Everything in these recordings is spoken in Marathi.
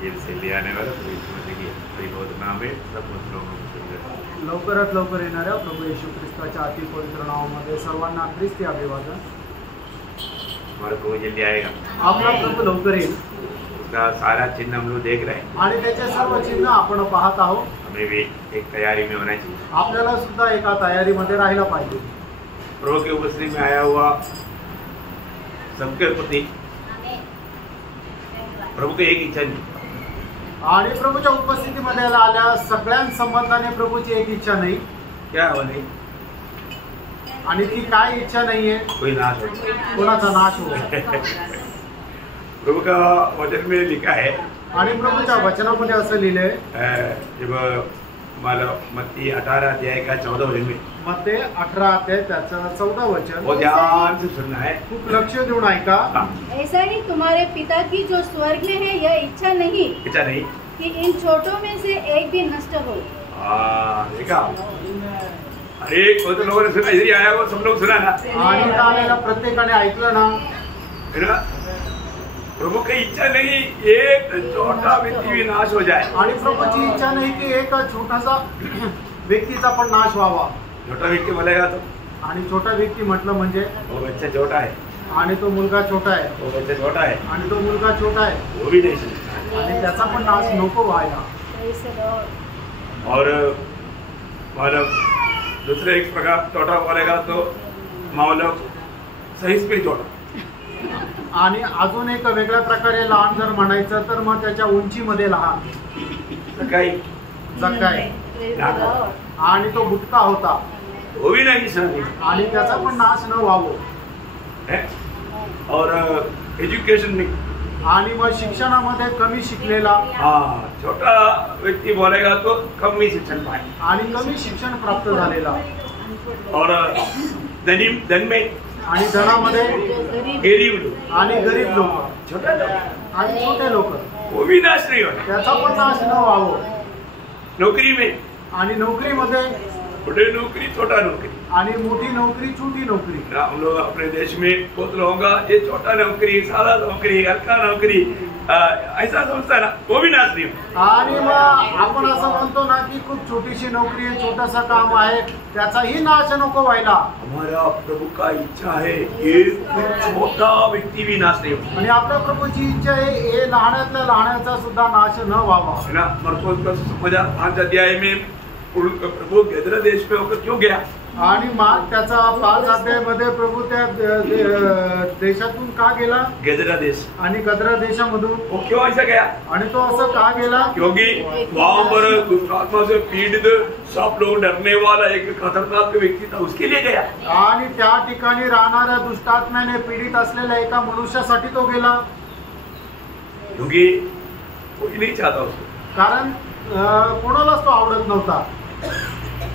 जेल से ले आने वाला प्रभु यीशु मसीह की परिशुद्ध नाम में सब लोगों को शुभ लवकरात लवकर येणाऱ्या प्रभू येशू ख्रिस्ताच्या अति पवित्र नावामध्ये सर्वांना ख्रिस्ती अभिवादन। हमारा प्रभु जल्दी आएगा, आपला प्रभू लवकर येईल। उसका सारा चिन्ह हम लोग देख रहे हैं आणि त्याचे सर्व चिन्ह आपण पाहत आहोत। हमें भी एक तैयारी में होना चाहिए। आपल्याला सुद्धा एका तयारीमध्ये राहायला पाहिजे। प्रभु के उपस्थिति में आया हुआ सबके प्रति प्रभु की एक इच्छा नहीं, आणि प्रभूच्या उपस्थितीमध्ये आल्या सगळ्यांसंबंधाने प्रभूची एक इच्छा नाही। क्या हो नहीं, आणि ती काय इच्छा नाहीये? कोई नाश हो, कोणाचा नाश हो। प्रभु का वचन में लिखा है, आणि प्रभूच्या वचनामध्ये असं लिहिलंय, जब मत्ती 18 अध्याय का 14 वचन में, मत्ती 18 अध्याय त्याचं 14 वचन, वो ध्यान से सुनना है, खूप लक्ष देऊन ऐका। ऐसा ही तुम्हारे पिता की जो स्वर्ग में है यह इच्छा नहीं कि इन छोटों में से एक भी नष्ट हो। देखा, अरे कोई तो लोगों ने सुना, इधर आया वो सब लोग सुना ना, आणि आलेला प्रत्येकाने ऐकलं ना, है ना? प्रभु की इच्छा नहीं एक छोटा व्यक्ति भी नाश हो जाए, आणि प्रभूची इच्छा नाही की एक छोटासा व्यक्तीचा पण नाश व्हावा। छोटा व्यक्ति बोलेगा तो, आणि छोटा व्यक्ती म्हटलं म्हणजे वो बच्चा छोटा है, आणि तो मुलगा छोटा आहे, वो बच्चा छोटा है, आणि तो मुलगा छोटा आहे, वो भी नहीं सुनता, आणि त्याचा पण नाश नको व्हायला। और मतलब दूसरे एक प्रकार छोटा बोलेगा तो मतलब सही स्पीड छोटा, आणि अजून एक वेगळ्या प्रकारे लहान जर म्हणायचं तर मग त्याच्या उंचीमध्ये लहान काही जगाय, आणि तो बुटका होता, वो भी नहीं सुनती, आणि त्याचा पण नाश न व्हावं। और एजुकेशन नहीं, आणि मग शिक्षणामध्ये कमी शिकलेला, छोटा व्यक्ति बोलेगा तो कम ही शिक्षण पाए, आणि कमी शिक्षण प्राप्त झालेला, और धन में आणि धनामध्ये गरीब लोग, आणि गरीब लोक, छोटा लोग, आणि छोटे लोक, वो भी नाश नहीं होना। त्याचा पण नाश न व्हावं। नौकरी में, आणि नोकरीमध्ये छोटे नौकरी छोटा नौकरी, आणि मोठी नोकरी छोटी नोकरी, हम लोग अपने देश में बहुत लोगों का ये छोटा नौकरी, सादा नौकरी, हल्का नौकरी ऐसा समझता है ना, वो भी नाश नहीं होता। आणि मग आपण असं म्हणतो ना की खूप छोटीशी नोकरी आहे, छोटासा काम आहे, त्याचाही नाश नको व्हायला। हमारा प्रभु का इच्छा है एक छोटा व्यक्ति भी नाश नहीं होता, आणि आपल्या प्रभूची इच्छा आहे हे लहानातल्या लहानाचा सुद्धा नाश न व्हावा, है ना? मरकुस का समाचार 5 अध्याय में प्रभु गदरा देश में होकर क्यों गया, आणि मग त्याचा 5 अध्यायामध्ये प्रभू त्या देशातून का गेला, गदरा देश, आणि गदरा देशामधून वो क्यों ऐसा गया? आणि तो असं का गेला? क्योंकि वहां पर दुष्ट आत्मा से पीड़ित सब लोग डरने वाला एक खतरनाक व्यक्ति था, उसके लिए गया, आणि त्या ठिकाणी राहणाऱ्या दुष्टात्म्याने पीडित असलेल्या एका मनुष्यासाठी तो गेला, क्योंकि कोई नहीं चाहता उसको, कारण कोणालाच तो आवडत नव्हता,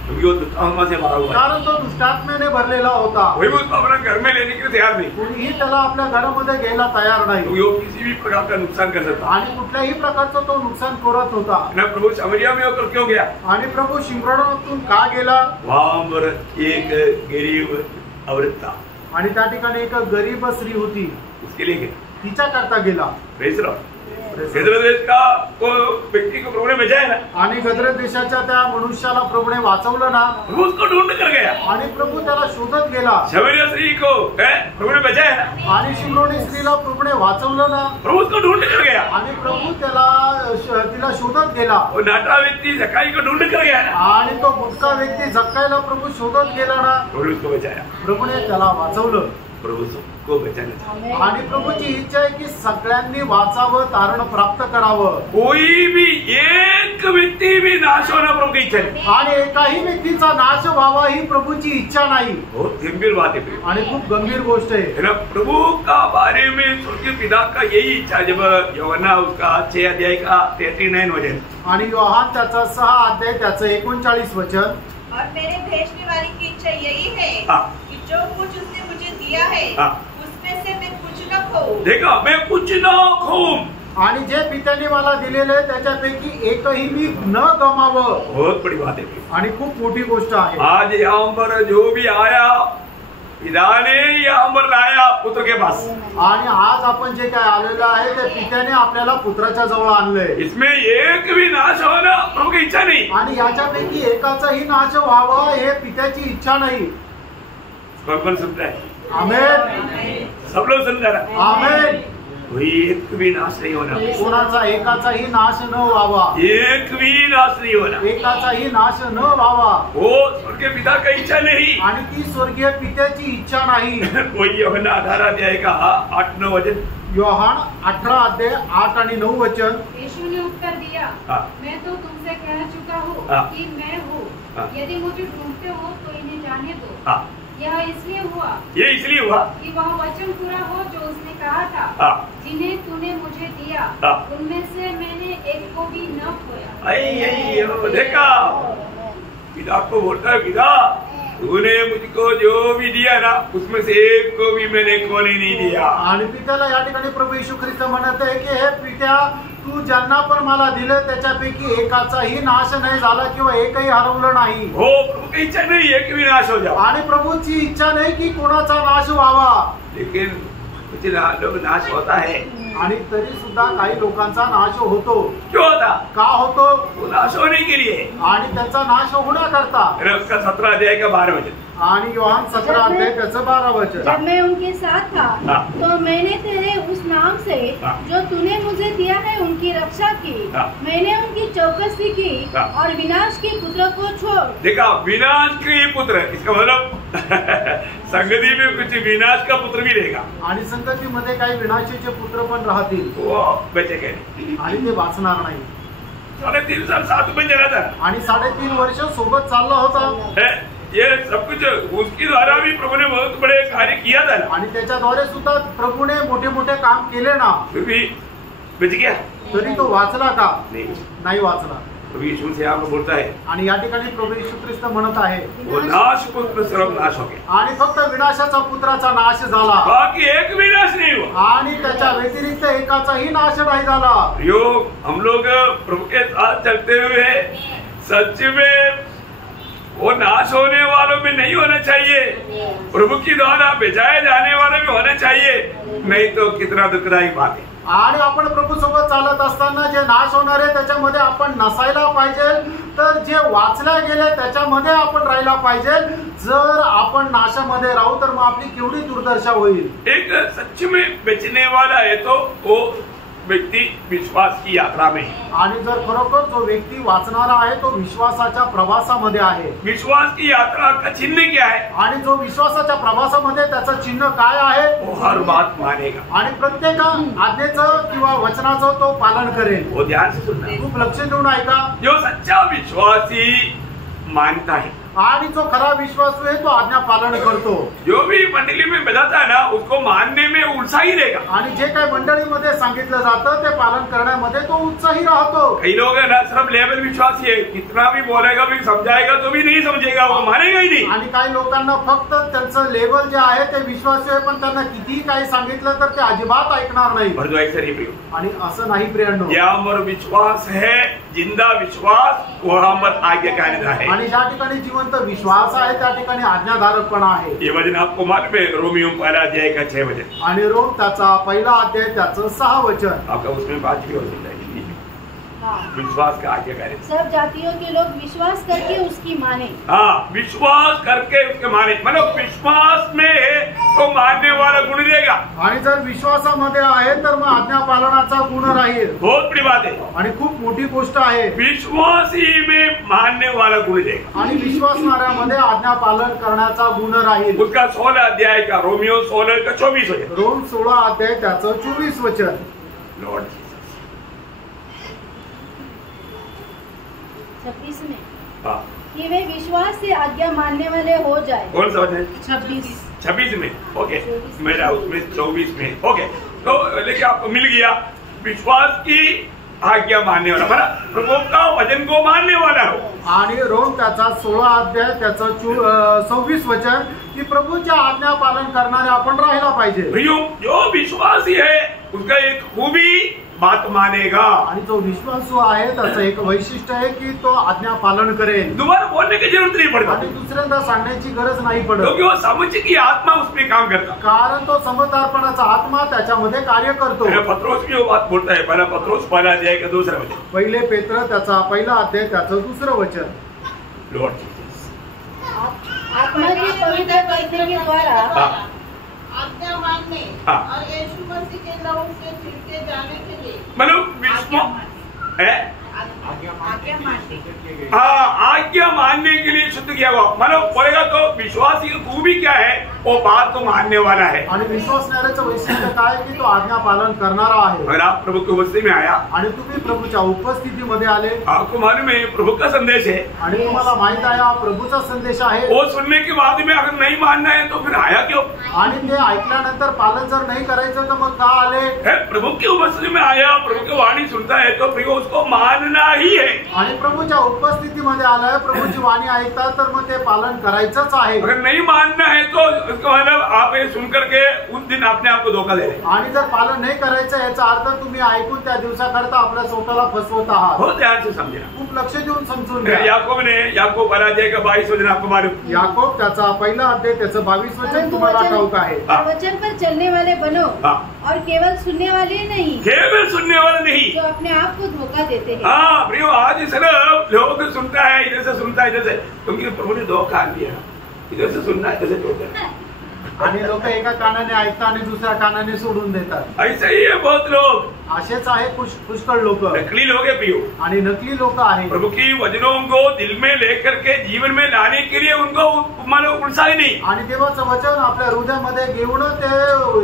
क्योंकि वो दुष्ट आत्मा से मारा हुआ है, कारण तो दुष्टात्म्याने भरलेला होता। वही वो उसको अपने घर में लेने के लिए तैयार नहीं, कुणीही त्याला आपल्या घरामध्ये घ्यायला तयार नाही, क्योंकि वो किसी भी प्रकार का नुकसान कर सकता, आणि कुठल्याही प्रकारचं तो नुकसान करत होता। ना प्रभु समरिया में होकर क्यों गया, आणि प्रभू शिमरोनातून का गेला? वहां पर एक गरीब औरत था, आणि त्या ठिकाणी एक गरीब स्त्री होती, उसके लिए गया, तिच्या करता गेला। गदरा देश का वो व्यक्ति को प्रभु ने बचाया ना, आणि गदरा देशाच्या त्या मनुष्याला प्रभूने वाचवलं ना, प्रभु उसको ढूंढ कर गया, आणि प्रभू त्याला शोधत गेला, समरिया स्त्री को प्रभु ने बचाया ना, आणि शिमरोनी स्त्रीला प्रभूने वाचवलं ना, प्रभु उसको ढूंढ कर गया, आणि प्रभू तिला शोधत गेला, वो नाटा व्यक्ति जक्काई को ढूंढ कर गया ना, आणि तो बुटका व्यक्ती जक्कायला प्रभू शोधत गेला ना, प्रभु उसको बचाया, प्रभूने त्याला वाचवलं। प्रभु सबको बचाना चाहता, आणि प्रभूची इच्छा आहे की सगळ्यांनी वाचावं, तारण प्राप्त करावं, कोई भी एक व्यक्ति भी नाश होना प्रभु की इच्छा नहीं, आणि एकाही व्यक्तीचा नाश व्हावा ही प्रभूची इच्छा नाही। बहुत गंभीर बात है, आणि खूप गंभीर गोष्ट आहे, है ना? प्रभु का बारे में स्वर्गीय पिता का यही इच्छा, जब यूहन्ना उसका 6 अध्याय का 39 वचन, आणि योहान त्याचा 6 अध्याय त्याचं 39 वचन, और मेरे भेजने वाले की इच्छा यही है कि जो कुछ उसने मुझे दिया है उसमें से मैं कुछ न खोऊं। देखा, मैं कुछ न खोऊं, आणि जे पित्याने मला दिलेले त्याच्यापैकी एकही मी न गमावं। बहुत बड़ी बात है, आणि खूप मोठी गोष्ट आहे। आज यहाँ पर जो भी आया पिता ने यहाँ पर लाया पुत्र के पास। आणि आज आपण जे काय आलेलं आहे ते पित्याने आपल्याला पुत्राच्या जवळ आणलंय। इसमें एक भी नाश होना प्रभु की इच्छा नहीं। आणि याच्यापैकी एकाचाही नाश व्हावा हे पित्याची इच्छा नाही। कौन सुनता है? आमेन। सब लोग सुन रहा। आमेन। कोई एक भी नाश नहीं होना। कोणाचा एकाचाही नाश न व्हावा। एक भी नाश नहीं होना। एकाचाही नाश न व्हावा। वो स्वर्गीय पिता की इच्छा नहीं। आणि ती स्वर्गीय पित्याची इच्छा नाही। कोई यूहन्ना 18 अध्याय का 8-9 वचन। योहान 18 अध्याय 8 आणि 9 वचन। यीशु ने उत्तर दिया, मैं तो तुमसे कह चुका हूँ कि मैं हूँ। यदि मुझे ढूंढते हो तो इन्हें जाने दो। यह इसलिए हुआ, ये इसलिए हुआ कि वह वचन पूरा हो जो उसने कहा था, जिन्हें तूने मुझे दिया उनमें से मैंने एक को भी न खोया। देखा, पिता को बोलता है, पिता तूने मुझको जो भी दिया ना उसमें से एक को भी मैंने खोने नहीं दिया। आणि पित्याला या ठिकाणी प्रभू येशू ख्रिस्त म्हणत आहे की हे पित्या, तू ज्यांना पण मला दिलं त्याच्यापैकी एकाचाही नाश नाही झाला किंवा एकही हरवलं नाही। हो, प्रभु की इच्छा नहीं एक भी नाश हो जाओ। आणि प्रभूची इच्छा नाही की कोणाचा नाश व्हावा, लेकिन कुछ लोग नाश होता है। आणि तरी सुद्धा काही लोकांचा नाश होतो। क्यों होता? का होतो? वो नाश होने के लिए। आणि त्यांचा नाश होण्याकरता। उसका 17 अध्याय का 12 वचन। आणि योहान 17 अध्याय त्याचं 12 वचन। जब मैं उनके साथ था तो मैंने तेरे उस नाम से जो तूने मुझे दिया है उनकी रक्षा की। मैंने उनकी चौकसी की और विनाश के पुत्र को छोड़। देखा, विनाश के पुत्र, इसका मतलब संगति में कुछ विनाश का पुत्र भी रहेगा। आणि संगतीमध्ये काही विनाशाचे पुत्र पण राहतील, वो बचेगा नहीं। आणि ते वाचणार नाही। 3.5 साल साथ में चला था आणि 3.5 वर्ष सोबत चालला होता। ये सब कुछ उसके द्वारा भी प्रभु ने बहुत बड़े कार्य किया था। आणि त्याच्याद्वारे सुद्धा प्रभूने मोठे मोठे काम केले ना, फिर भी बच गया। तरी तो वाचला का? नाही वाचला। प्रभु यीशु से आपको बोलता है, आणि या ठिकाणी प्रभू येशू ख्रिस्त म्हणत आहे, वो नाश पुत्र सर्वनाश हो गया। आणि फक्त विनाशाचा पुत्राचा नाश झाला, बाकी एक भी नाश नहीं हुआ। आणि त्याच्या व्यतिरिक्त एकाचाही नाश नाही झाला। हम लोग प्रभु के साथ चलते हुए सच में वो नाश होने वालों में नहीं होना चाहिए, प्रभु की द्वारा भेजाए जाने वाले में होना चाहिए, नहीं तो कितना दुखदायी बात है। आणि आपण प्रभू सोबत चालत असताना जे नाश होणार आहे त्याच्यामध्ये आपण नसायला पाहिजे, तर जे वाचल्या गेले त्याच्यामध्ये आपण राहायला पाहिजे। जर आपण नाशामध्ये राहू तर मग आपली केवढी दुर्दशा होईल। एक सच में बचने वाला है तो वो व्यक्ती विश्वास की यात्रा में। आणि जर खरोखर जो व्यक्ती वाचणारा आहे तो विश्वासाच्या प्रवासामध्ये आहे। विश्वास की यात्रा का चिन्ह क्या है? आणि जो विश्वासाच्या प्रवासामध्ये त्याचं चिन्ह काय आहे? वो हर बात मानेगा आणि प्रत्येक आज्ञेचं किंवा वचनाचं तो पालन करेल। वो ध्यान से सुनना, खूप लक्ष देऊन ऐका। जो सच्चा विश्वासी मानता है, आणि जो खरा विश्वासू आहे तो आज्ञा पालन करतो। जो भी मंडली में बताता है ना उसको मानने में उत्साही रहेगा। आणि जे काही मंडळीमध्ये सांगितलं जातं ते पालन करण्यामध्ये तो उत्साही राहतो। कई लोग है ना सिर्फ लेवल विश्वासी है, कितना भी बोलेगा भी समझाएगा तो भी नहीं समझेगा, वो मानेगा ही नहीं। आणि काही लोकांना फक्त त्यांचं लेवल जे आहे ते विश्वासू आहे, पण त्यांना कितीही काही सांगितलं तर ते अजिबात ऐकणार नाही। आणि असं नाही प्रियांनो, यह हमारा विश्वास है, जिंदा विश्वास, वो हमारा आज्ञाकारिता है। आणि ज्या ठिकाणी जिवंत विश्वास आहे त्या ठिकाणी आज्ञाधारकपणा आहे। ये वचन आपको मालूम है, रोमियो 1 अध्याय का 6 वचन। आणि रोम त्याचा 1 अध्याय त्याचं 6 वचन। आपका उसमें बात भी हो सकता है। विश्वास का आज्ञाकारिता। सब जातियों के लोग विश्वास करके उसकी माने। हाँ, विश्वास करके उसके माने, मतलब विश्वास में तो मानने वाला गुण रहेगा। आणि जर विश्वासामध्ये आहे तर मग आज्ञा पालनाचा गुण राहील। बहुत बड़ी बात है आणि खूप मोठी गोष्ट आहे। विश्वासी में मानने वाला गुण रहेगा आणि विश्वासणाऱ्यामध्ये आज्ञा पालन करण्याचा गुण राहील। उसका 16 अध्याय का रोमियो 16 का 24 वचन। रोम 16 अध्याय त्याचं 24 वचन। लॉर्ड 26 में हाँ, कि वे विश्वास से आज्ञा मानने वाले हो जाए। कौन सा वचन? 26 में। ओके, मेरा उसमें 24 में। ओके, तो लेकिन आपको मिल गया विश्वास की आज्ञा मानने वाला, मतलब प्रभु का वचन को मानने वाला हो। आणि रोम त्याचा 16 अध्याय त्याचं 26 वचन की प्रभूच्या आज्ञा पालन करणारे आपण राहायला पाहिजे। भैया, जो विश्वासी है उसका एक खूबी बात मानेगा। आणि जो विश्वासू आहे त्याचं एक वैशिष्ट्य आहे की तो आज्ञा पालन करेल। दोबारा बोलने की जरूरत नहीं पड़ती, आणि दुसऱ्यांदा सांगण्याची गरज नाही पडत, क्योंकि वो समझ की आत्मा उसमें काम करता। कारण तो समजदारपणाचा आत्मा त्याच्यामध्ये कार्य करतो। पत्रोस की वो बात बोलता है, पहला पत्रोस पहला अध्याय का दूसरा वचन, पहिले पेत्र त्याचा पहिला अध्याय त्याचं दुसरं वचन। लॉर्ड जीसस आत्मा की पवित्र करने के द्वारा आज्ञा मानने हाँ। और यीशु मसीह के लहू से छिड़के जाने के लिए मतलब विश्वास है, आज्ञा मानने हाँ, आज्ञा मानने के लिए शुद्ध किया हुआ। मतलब बोलेगा तो विश्वासी की खूबी क्या है, वो बात को मानने वाला है। आणि विश्वासणाऱ्याचं वैशिष्ट्य काय की तो आज्ञा पालन करणारा आहे। अगर आप प्रभु की उपस्थिति में आया, आणि तुम्ही प्रभूच्या उपस्थितीमध्ये आले, आपको मालूम है प्रभु का संदेश है, आणि तुम्हाला माहित आहे हा प्रभूचा संदेश आहे, वो सुनने के बाद में अगर नहीं मानना है तो फिर आया क्यों? आणि ते ऐकल्यानंतर पालन जर नाही करायचं तर मग का आले? है, प्रभु की उपस्थिति में आया, प्रभु की वाणी सुनता है तो फिर उसको मानना ही है। आणि प्रभूच्या उपस्थितीमध्ये आलाय, प्रभूची वाणी ऐकतात तर मग ते पालन करायचंच आहे। अगर नहीं मानना है तो उसका मतलब आप ये सुन करके उस दिन अपने आप को धोखा दे रहे हैं। आणि जर पालन नाही करायचं याचा अर्थ तुम्ही ऐकून त्या दिवसाकरता आपल्या स्वतःला फसवत आहात। बहुत ध्यान से समझना। खूप लक्ष देऊन समजून घ्या। याकूब पहला अध्याय का 22 वचन आपको मालूम, याकूब त्याचा पहिला अध्याय त्याचं 22 वचन तुम्हाला ठाऊक आहे। हाँ। वचन पर चलने वाले बनो हाँ। और केवल सुनने वाले नहीं, केवल सुनने वाला नहीं। जो अपने आप को धोखा देते हैं। हाँ प्रियो, आज सिर्फ लोग सुनता है, इधर से सुनता है, इधर से, क्योंकि प्रभु ने धोखा दिया, इधर से सुनना इधर से छोड़ना। आणि लोक एका कानाने ऐकतात आणि दुसऱ्या कानाने सोडून देतात। ऐसा ही है बहुत लोग, असेच आहे पुष्कळ लोक नकली लोग है प्रियो। आणि नकली लोक आहेत। प्रभु की वचनों को दिल में लेकर के जीवन में लाने के लिए उनको मानो उत्साह ही नहीं। आणि देवाचं वचन आपल्या हृदयामध्ये घेऊन ते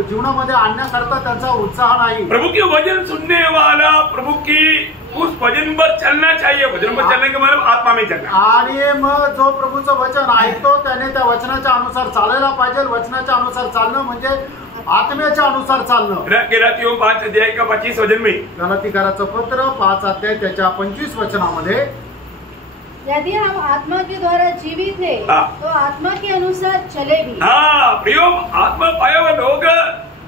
जीवनामध्ये आणण्याकरता त्यांचा उत्साह नाही। प्रभु की वचन सुनने वाला प्रभु की उस वचन पर चलना चाहिए। वचन पर चलने का मतलब आत्मा में चलना। आणि मग जो प्रभूचं वचन ऐकतो त्याने त्या वचनाच्या अनुसार चालायला पाहिजे। वचनाच्या अनुसार चालणं म्हणजे आत्म्याच्या अनुसार चालणं। गलातियों 5 अध्याय का 25 वचन में, गलातीकाराचं पत्र 5 अध्याय त्याच्या 25 वचनामध्ये, यदि हम आत्मा के द्वारा जीवित है हाँ। तो आत्मा के अनुसार चले भी। हाँ प्रियो, आत्मा पाया हुआ लोग,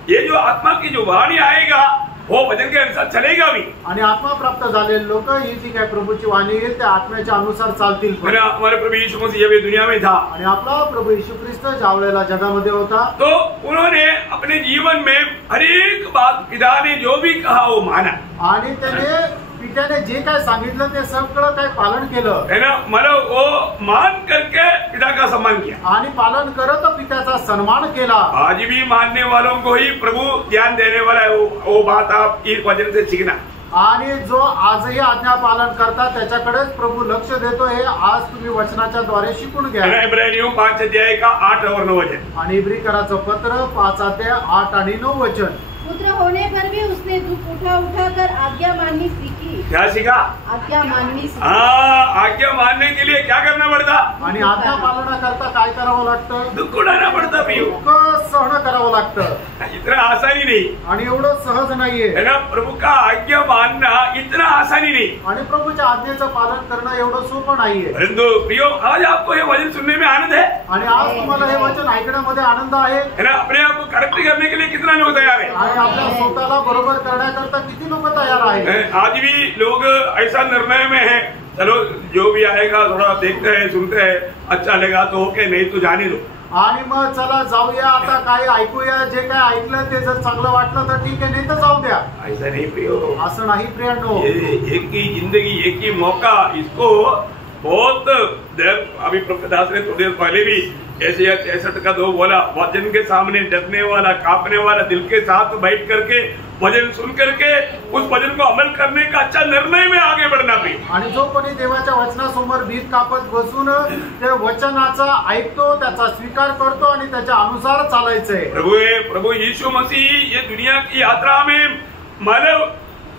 ये जो आत्मा की जो वाणी आएगा वो वचन के अनुसार चलेगा भी। आणि आत्मा प्राप्त झालेले लोक ही जी काय प्रभूची वाणी येईल त्या आत्म्याच्या अनुसार चालतील। हमारे प्रभु यीशु मसीह जब ये दुनिया में था, आणि आपला प्रभू येशू ख्रिस्त ज्या वेळेला जगामध्ये होता तो उन्होंने अपने जीवन में हर एक बात पिता ने जो भी कहा वो माना। आणि त्याने पित्याने जे काय सांगितलं ते सगळं काय पालन केलं, है ना, मतलब वो मान करके पिता का सम्मान किया आणि पालन करत पित्याचा सन्मान केला। आज भी मानने वालों को ही प्रभु ध्यान देने वाला है, वो बात आप इस वचन से सीखना। आणि जो आजही आज्ञा पालन करतात त्याच्याकडेच प्रभू लक्ष देतो, हे आज तुम्ही वचनाच्या द्वारे शिकून घ्या। इब्रानियों 5 अध्याय का 8 और 9 वचन, आणि इब्रिकराचं पत्र 5 अध्याय 8 आणि 9 वचन, पुत्र होने पर भी उसने दुख उठा कर आज्ञा माननी सीखी। क्या सीखा? आज्ञा माननी सीखी। हाँ, आज्ञा मानने के लिए क्या करना पड़ता? आणि आज्ञा पालनाकरता काय करावं लागतं? दुःख उठाना पड़ता भी, दुःख सहन करावं लागतं। इतना आसानी नहीं, आणि एवढं सहज नाहीये। है ना, प्रभु का आज्ञा मानना इतना आसानी नहीं। आणि प्रभूच्या आज्ञेचं पालन करणं एवढं सोपं नाहीये। परंतु प्रियो, आज आपको ये वचन सुनने में आनंद है, आणि आज तुम्हाला हे वचन ऐकण्यामध्ये आनंद आहे। है ना, अपने आप को करेक्ट करने के लिए कितना लोग तैयार है। आणि आपल्या स्वतःला बरोबर करण्याकरता किती लोक तयार आहेत। आज भी लोग ऐसा निर्णय में है, चलो जो भी आएगा थोड़ा देखते हैं, सुनते हैं, अच्छा लगा तो ओके, नहीं तो जाने दो। आणि मग चला जाऊया, आता काय ऐकूया, जे काय ऐकलं ते जर चांगलं वाटलं तर ठीक आहे, नाही तर जाऊ द्या। ऐसा नहीं प्रियो, असं नाही प्रियांनो। एक ही जिंदगी, एक ही मौका, इसको बहुत देर, अभी प्रभुदास ने थोड़ी देर पहले भी ऐसे 63 का 2 बोला, वचन के सामने डरने वाला, कांपने वाला, दिल के साथ बैठ करके वचन सुन करके उस वचन को अमल करने का अच्छा निर्णय में आगे बढ़ना भी। आणि जो कोणी देवाच्या वचनासमोर भीत कापत बसून ते वचनाचा ऐकतो, त्याचा स्वीकार करतो आणि त्याच्या अनुसार चालायचंय। प्रभु यीशु मसीह ये दुनिया की यात्रा में मानव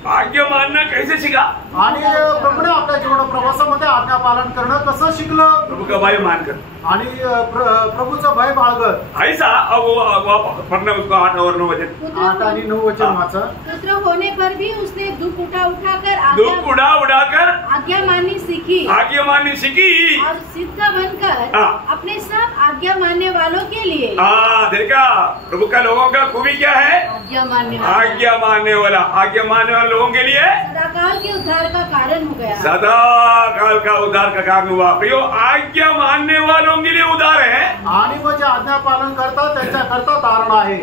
भाग्य मानना कैसे सीखा? आणि प्रभूने आपल्या जीवन प्रवासामध्ये आज्ञा पालन करणं कसं शिकलं? प्रभु का भय मानकर आणि प्रभूचं भय बाळगत। ऐसा पढ़ना उसको 8 और 9 वचन, 8 आणि 9 वचन वाचा। पुत्र होने पर भी उसने दुख उठा कर दुख उड़ा कर आज्ञा माननी सीखी और सिद्ध बनकर अपने सब आज्ञा मानने वालों के लिए। देखा प्रभु का लोगों का खूबी क्या है? आज्ञा मानने वाला लोगों के लिए सदाकाल के उद्धार का कारण हो गया। सदाकाल का उद्धार का कारण हुआ। प्रियो, आज्ञा मानने वालों के लिए उद्धार है आणि वो जे आज्ञा पालन करतात त्यांच्याकरता तारण आहे।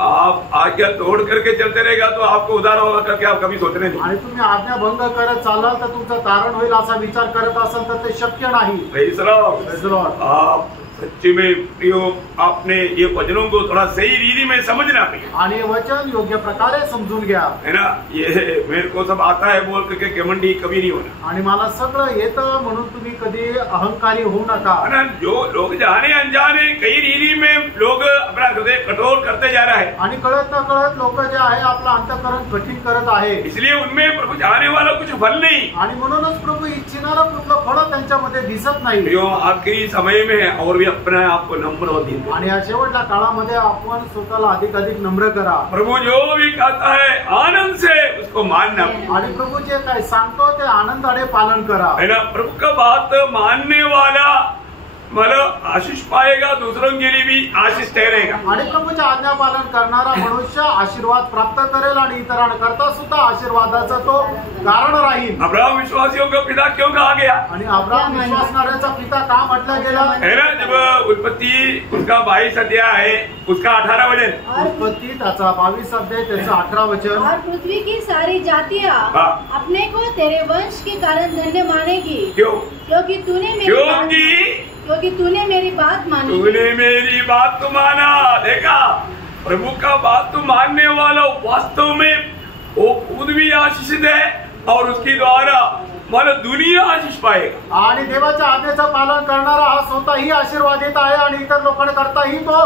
आप आज्ञा तोड़ करके चलते रहेगा तो आपको उद्धार होगा करके आप कभी सोचने नहीं। आणि तुम्ही आज्ञा भंग करत चालाल तर तुमचं तारण होईल असा विचार करत असाल तर ते शक्य नाही। Praise Lord. आप सच्ची में प्रियो, आपने ये वचनों को थोड़ा सही रीति में समझना चाहिए आणि वचन योग्य प्रकारे समजून घ्या, है ना। ये मेरे को सब आता है बोल करके घमंडी कभी नहीं होना। आणि मला सगळं येतं म्हणून तुम्ही कधी अहंकारी होऊ नका। है ना। जो लोग जाने अनजाने कई रीति में लोग अपना हृदय कठोर करते जा रहा है आणि कळत न कळत लोक जे आहे आपलं अंतःकरण कठीण करत आहे, इसलिए उनमें प्रभु जाने वाला कुछ फल नहीं। आणि म्हणूनच प्रभु इच्छिणारं कुठलं फळ त्यांच्यामध्ये दिसत नाही। प्रियो, आखिरी समय में और भी अपने आप को नम्र होती है आणि या शेवटच्या काळामध्ये आपण स्वतःला अधिक नम्र करा। प्रभु जो भी कहता है आनंद से उसको मानना, आणि प्रभु जे काय सांगतो ते आनंदाने पालन करा, है ना। प्रभु का बात मानने वाला मतलब आशीष पाएगा, दूसरों के लिए भी आशीष ठहरेगा। आणि प्रभूचे आज्ञा पालन करणारा मनुष्य आशीर्वाद प्राप्त करेल आणि इतरांकरता सुद्धा आशीर्वादाचा तो कारण राहील। अब्राहम विश्वासियों का पिता क्यों कहा गया? आणि अब्राहम विश्वासणाऱ्याचा पिता का म्हटलं गेला है ना। जब उत्पत्ति उसका 22 अध्याय है, उसका 18 वचन, उत्पत्ति त्याचा 22 अध्याय त्याचा 18 वचन, और पृथ्वी की सारी जातियां अपने को तेरे वंश के कारण धन्य मानेगी। क्यों? क्योंकि तूने मेरी बात मानी। तूने मेरी बात तो माना। देखा, प्रभु का बात तो मानने वाला वास्तव में वो खुद भी आशीषित है और उसके द्वारा मला दुनिया आशीष पाएगा। आणि देवाच्या आज्ञेचं पालन करणारा हा स्वतःही आशीर्वादित आहे आणि इतर लोकांकरताही तो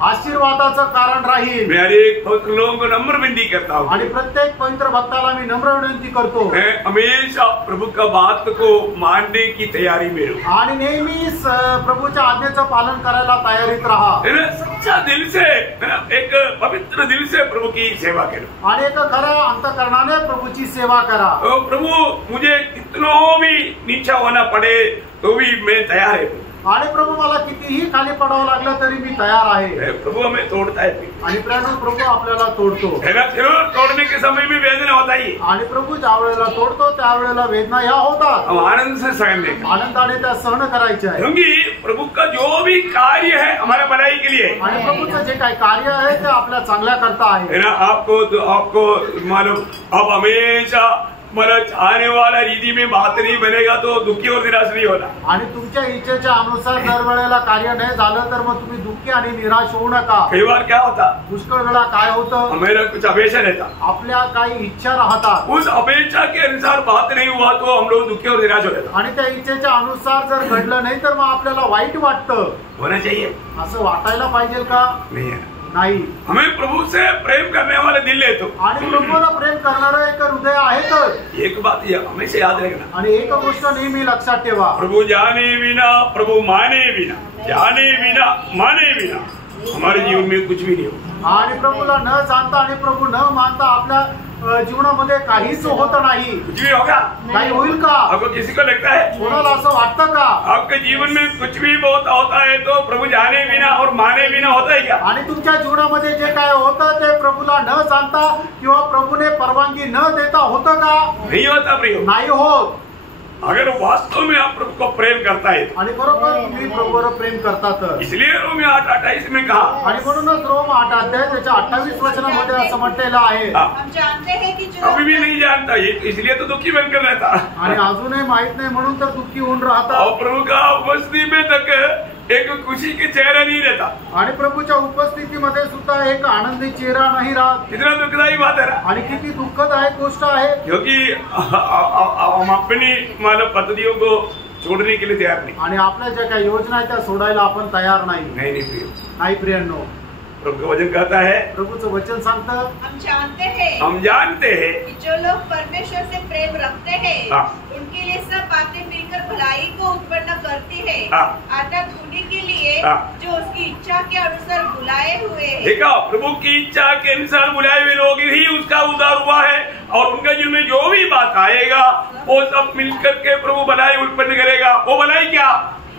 आशीर्वादाचं कारण राहील। मैं एक पवित्र लोगों को नम्र विनती करता हूँ आणि प्रत्येक पवित्र भक्ताला मी नम्र विनंती करतो, मैं हमेशा प्रभु का बात को मानने की तैयारी में रहूं आणि नेहमीच प्रभूच्या आज्ञेचं पालन करायला तयारीत राहा। सच्चा दिल से, एक पवित्र दिल से प्रभु की सेवा करो आणि एक खऱ्या अंतःकरणाने प्रभूची सेवा करा। तो प्रभु, मुझे कितनों भी नीचा होना पड़े तो भी मैं तैयार है। आणि प्रभू, मला कितीही खाली पडावं लागलं तरी मी तयार आहे। प्रभु हमें तोड़ता है आणि प्रभू आपल्याला तोडतो, है ना। जरूर तोड़ने के समय में वेदना होता ही, आणि प्रभू ज्या वेळेला तोडतो त्यावेळेला वेदना या होतात। हम आनंद से सहन लेंगे, आनंदाने त्या सहन करायचे आहे। क्योंकि प्रभु का जो भी कार्य है हमारे भलाई के लिए, आणि प्रभूचं जे काही कार्य आहे ते आपल्या चांगल्या करता आहे, है ना। आपको मालूम, आप हमेशा मतलब चाहने वाला रीति में बात नहीं बनेगा तो दुखी और निराश नहीं होना। आणि तुमच्या इच्छेच्या अनुसार दर वेळेला कार्य नाही झालं तर मग तुम्ही दुःखी आणि निराश होऊ नका। कई बार क्या होता, पुष्कळ वेळा काय होतं, हमें कुछ अपेक्षा रहता, आपल्या काही इच्छा राहतात, उस अपेक्षा के अनुसार बात नहीं हुआ तो हम लोग दुखी और निराश हो जाता। आणि त्या इच्छेच्या अनुसार जर घडलं नाही तर मग आपल्याला वाईट वाटतं। होना चाहिए, असं वाटायला पाहिजे का? नहीं है। नाही। हमें प्रभु से प्रेम करने वाले दिल है तो, आणि प्रभूला प्रेम करणारं एक हृदय आहे तर एक बात ये हमेशा याद रखना, आणि एक गोष्ट नेहमी लक्षात ठेवा, प्रभु जाने बिना, प्रभु माने बिना, जाने बिना माने बिना हमारे जीवन में कुछ भी नहीं होगा। आणि प्रभूला न जाणता आणि प्रभू न मानता आपल्या जीवनामध्ये काहीच होत नाही। कुछ भी होगा? काही होईल का? आपको किसी को लगता है? कोणाला असं वाटतं का? आपके जीवन में कुछ भी बहुत होता है तो प्रभु जाने बिना और माने बिना होता है क्या? आणि तुमच्या जीवनामध्ये जे काय होतं ते प्रभूला न जाणता किंवा प्रभूने परवानगी न देता होतं का? नहीं होता प्रिय, नाही होत। अगर वास्तव में आप प्रभु को प्रेम करता है आणि बरोबर तुम्ही प्रभूवर प्रेम करता तर, इसलिए रोमी 8:28 में कहा, आणि म्हणूनच रोम 8 अध्याय त्याच्या 28 वचनामध्ये असं म्हटलेलं आहे, हम जानते हैं कि जो अभी भी नहीं जानता ये, इसलिए तो दुखी बनकर रहता, आणि अजूनही माहित नाही म्हणून तर दुःखी होऊन राहतात। और प्रभु का उपस्थिति में तक एक खुशी के चेहरा नहीं रहता, आणि प्रभूच्या उपस्थितीमध्ये सुद्धा एक आनंदी चेहरा नाही राहत। कितना दुखदायी बात है ना। आणि किती दुःखदायक गोष्ट आहे, क्योंकि हम अपनी मानव पद्धतियों को छोड़ने के लिए तैयार नहीं। आणि आपल्या ज्या काही योजना आहेत त्या सोडायला आपण तयार नाही। नहीं प्रिय, नाही प्रियांनो, प्रभु का वचन कहता है, प्रभूचं वचन सांगतं, हम जानते हैं कि जो लोग परमेश्वर से प्रेम रखते हैं हाँ। उनके लिए सब बातें मिलकर भलाई को उत्पन्न करती है, हाँ। अर्थात उन्हीं के लिए हाँ। जो उसकी इच्छा के अनुसार बुलाए हुए हैं। देखा, प्रभु की इच्छा के अनुसार बुलाए हुए लोग ही उसका उद्धार हुआ है, और उनका जीवन में जो भी बात आएगा वो सब मिलकर के प्रभु भलाई उत्पन्न करेगा। वो भलाई क्या?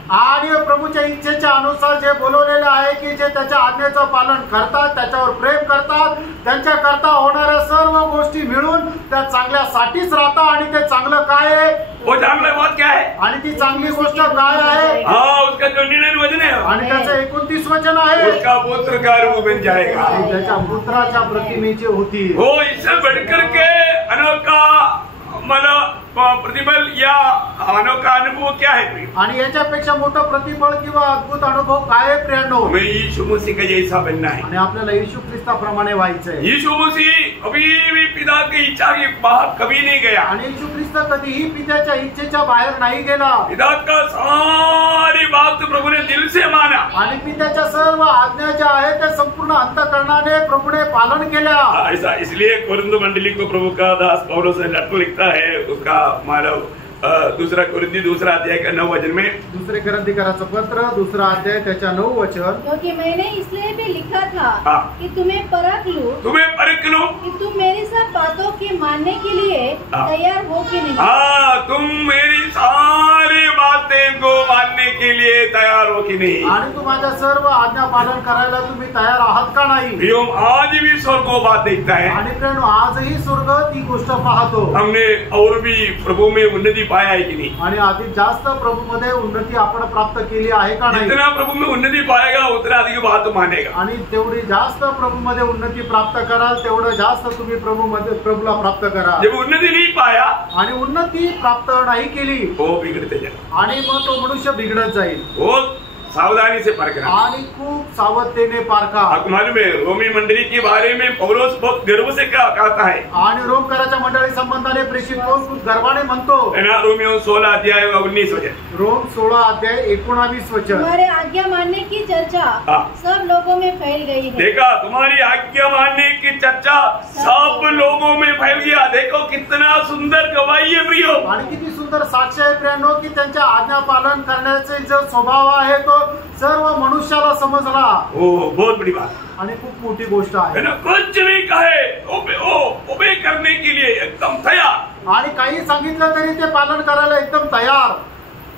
आणि प्रभूच्या इच्छेच्या अनुसार जे बोलवलेले आहे की जे त्याच्या आज्ञेचं पालन करतात, त्याच्यावर प्रेम करतात, त्यांच्या करता होणाऱ्या सर्व गोष्टी मिळून त्या चांगल्यासाठीच राहतात. आणि ते चांगलं काय आहे? वो चांगला बात क्या है? आणि ती चांगली गोष्ट काय आहे? हाँ, उसका 29 वचन है, आणि त्याचं 29 वचन आहे, उसका पुत्र का रूप बन जाएगा। आणि त्याच्या पुत्राच्या प्रतिमेची होती. वो इससे बढ़कर के अनोखा मतलब प्रतिफल या अनोखा अनुभव क्या है? आणि याच्यापेक्षा मोठं प्रतिफळ किंवा अद्भुत अनुभव काय आहे प्रियांनो? हमें यीशु मसीह का जैसा बनना है। आणि आपल्याला येशू ख्रिस्ताप्रमाणे व्हायचंय. यीशु मसीह कभी भी पिता की इच्छा के बाहर कभी नहीं गया। आणि येशू ख्रिस्त कधीही पित्याच्या इच्छेच्या बाहेर नाही गेला. पिता का सारी बात प्रभु ने दिल से माना, आणि पित्याच्या सर्व आज्ञा ज्या आहेत त्या संपूर्ण अंतःकरणाने प्रभूने पालन केल्या. ऐसा इसलिए कोरिन्थ मंडली को प्रभु का दास पौलुस लेटर लिखता है, उसका मानव दूसरा कोरिन्थी 2 अध्याय का 9 वचन में, दुसरे करंथीकराचं पत्र 2 अध्याय त्याच्या 9 वचन, क्योंकि मैंने इसलिए भी लिखा था हाँ। कि तुम्हें परख लूं कि तुम मेरी सब बातों के मानने के लिए हाँ। तैयार हो कि नहीं। हाँ, तुम मेरी सारी बातें को मानने के लिए तैयार हो कि नहीं। आणि तू माझ्या सर्व आज्ञा पालन करायला तुम्ही तयार आहात का नाही? प्रियो, आज भी स्वर्ग को बात देखता है। आणि प्रियांनो, आजही स्वर्ग ती गोष्ट पाहतो. हमने और भी प्रभु में उन्नति पाया है कि नहीं? आणि अधिक जास्त प्रभू मध्ये उन्नती आपण प्राप्त केली आहे का नाही? जितना प्रभु में उन्नति पाएगा उतना अधिक बात मानेगा। आणि तेवढी जास्त प्रभू मध्ये उन्नती प्राप्त कराल तेवढं जास्त तुम्ही प्रभूला प्राप्त करा. जब उन्नति नहीं पाया आणि उन्नती प्राप्त नाही केली वो बिगड़ते जाएगा, आणि मग तो मनुष्य बिघडत जाईल. वो सावधानी से परखना। आणि खूप सावधतेने पारखा. आपको मालूम है रोमी मंडली के बारे में पौलुस बहुत गर्व से क्या कहता है? आणि रोमकराच्या मंडळी संबंधाने प्रेषित पौल खूप गर्वाने म्हणतो, है ना, रोमियो 16 अध्याय 19 वचन, रोम 16 अध्याय 19 वचन, तुम्हारे आज्ञा मानने की चर्चा हाँ। सब लोगों में फैल गई है। देखा, तुम्हारी आज्ञा मानने की चर्चा सब लोगों में फैल गया। देखो कितना सुंदर गवाही है प्रियो। आणि किती सुंदर साक्ष आहे प्रियांनो की त्यांच्या आज्ञा पालन करण्याचे जो स्वभाव आहे तो सर्व मनुष्याला समजला. ओ बहुत बड़ी बात आणि खूप मोठी गोष्ट आहे. है ना, कुछ भी कहे ओबे करने के लिए एकदम तैयार। आणि काही सांगितलं तरी ते पालन करायला एकदम तयार.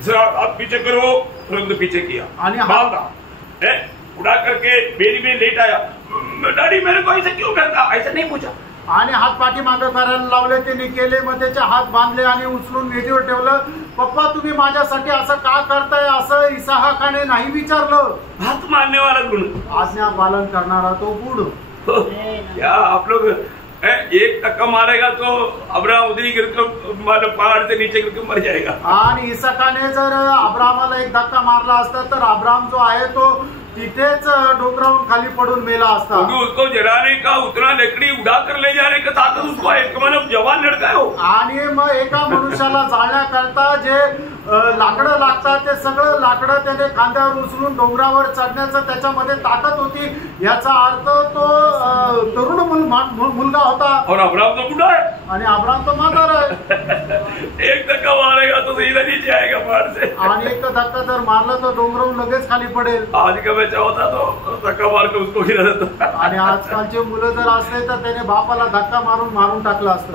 जरा आप पीछे करो, तुरंत पीछे किया आणि भागा, उड़ा करके बेरी में लेट आया, डैडी मेरे को ऐसा क्यों करता? ऐसा नहीं पूछा। आणि हात पाठीमागं करायला लावले, त्यांनी केले, मग त्याचे हात बांधले आणि उचलून वेदीवर ठेवलं. पप्पा तुम्ही माझ्यासाठी असं का करताय असं इसाहाकाने नाही विचारलं. बात मानने वाला गुण, आज्ञा पालन करणारा तो गुण. क्या आप लोग 1 धक्का मारेगा तो अब्राहम उधरी गिरकर मतलब पहाड़ से नीचे गिरकर मर जाएगा। आणि इसाकाने जर अब्राहमाला 1 धक्का मारला असता तर अब्राहम जो आहे तो तिथेच डोंगरावरून खाली पडून मेला असता. उसको जलाने का उतना लकड़ी उड़ा कर ले जाने का ताकत उसको है, मतलब जवान लड़का है वो। आणि मग एका मनुष्याला जाळण्याकरता जे लाकडं लागतात ते सगळं लाकडं त्याने खांद्यावर उचलून डोंगरावर चढण्याचं त्याच्यामध्ये ताकद होती. याचा अर्थ तो तरुण मुलगा होता. और अब्राहम तो बूढ़ा है आणि अब्राहम तो म्हातारा आहे. 1 धक्का मारेगा तो सीधा नीचे आएगा पहाड़ से। आणि 1 धक्का जर मारला तर डोंगरावरून लगेच खाली पडेल. आज का बच्चा होता तो धक्का मार के उसको गिरा देता। आणि आजकालचे मुलं जर असले तर त्याने बापाला धक्का मारून टाकलं असतं.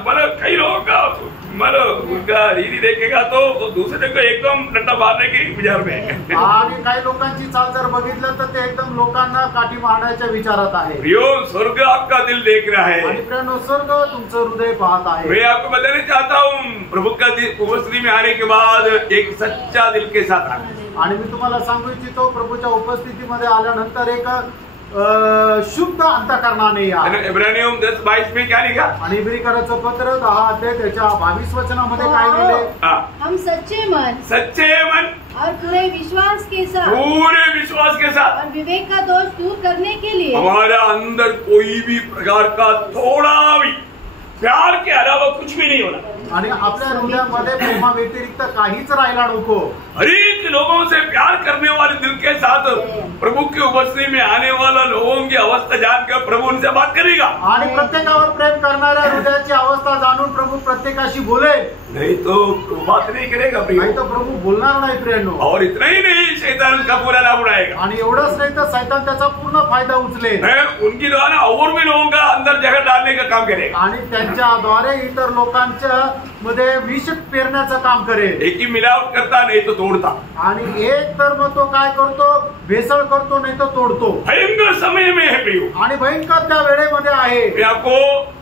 मतलब कई लोगों का मतलब उनका रीति देखेगा तो दूसरे को एकदम डंडा मारने के विचार में है। आणि काही लोकांची चाल जर बघितलं तर ते एकदम लोकांना काठी मारण्याच्या विचारात आहे. प्रियो, स्वर्ग आपका दिल देख रहा है। आणि प्रियांनो, स्वर्ग तुमचं हृदय पाहत आहे. मैं आपको बताना चाहता हूँ, प्रभु का उपस्थिति में आने के बाद एक सच्चा दिल के साथ आना। आणि मी तुम्हाला सांगू इच्छितो, प्रभूच्या उपस्थितीमध्ये आल्यानंतर एक शुद्ध अंतःकरणाने या. इब्रानियों 10:22 में क्या लिखा? आणि इब्रिकराचं पत्र 10 अध्याय त्याच्या 22 वचनामध्ये काय लिहिले? हम सच्चे मन और पूरे विश्वास के साथ और विवेक का दोष दूर करने के लिए हमारा अंदर कोई भी प्रकार का थोड़ा भी प्यार के अलावा कुछ भी नहीं होना। आणि आपल्या हृदयामध्ये प्रेमा व्यतिरिक्त काहीच राहायला नको। हर एक लोगों से प्यार करने वाले दिल के साथ प्रभु की उपस्थिति में आने वाला लोगों की अवस्था जानकर प्रभु उनसे बात करेगा। आणि प्रत्येकावर प्रेम करणाऱ्या हृदयाची अवस्था जाणून प्रभू प्रत्येकाशी बोलेल, नहीं तो प्रभु बात नहीं करेगा नाही तर प्रभू बोलणार नाही प्रियांनो। और इतना ही नहीं, शैतान का पूरा लाभ उड़ाएगा आणि एवढंच नाही तर शैतान त्याचा पूर्ण फायदा उचलेल, उनकी द्वारा और भी लोगों का अंदर जगह डालने का काम करेगा आणि त्यांच्याद्वारे इतर लोकांच्या मध्ये विष पेरण्याचं काम करेल। एक ही मिलावट करता नहीं तो तोड़ता, आणि एक तर मग तो काय करतो, भेसळ करतो नाही तर तोडतो। भयंकर समय में है प्रियो, आणि भयंकर त्या वेळेमध्ये आहे। मैं आपको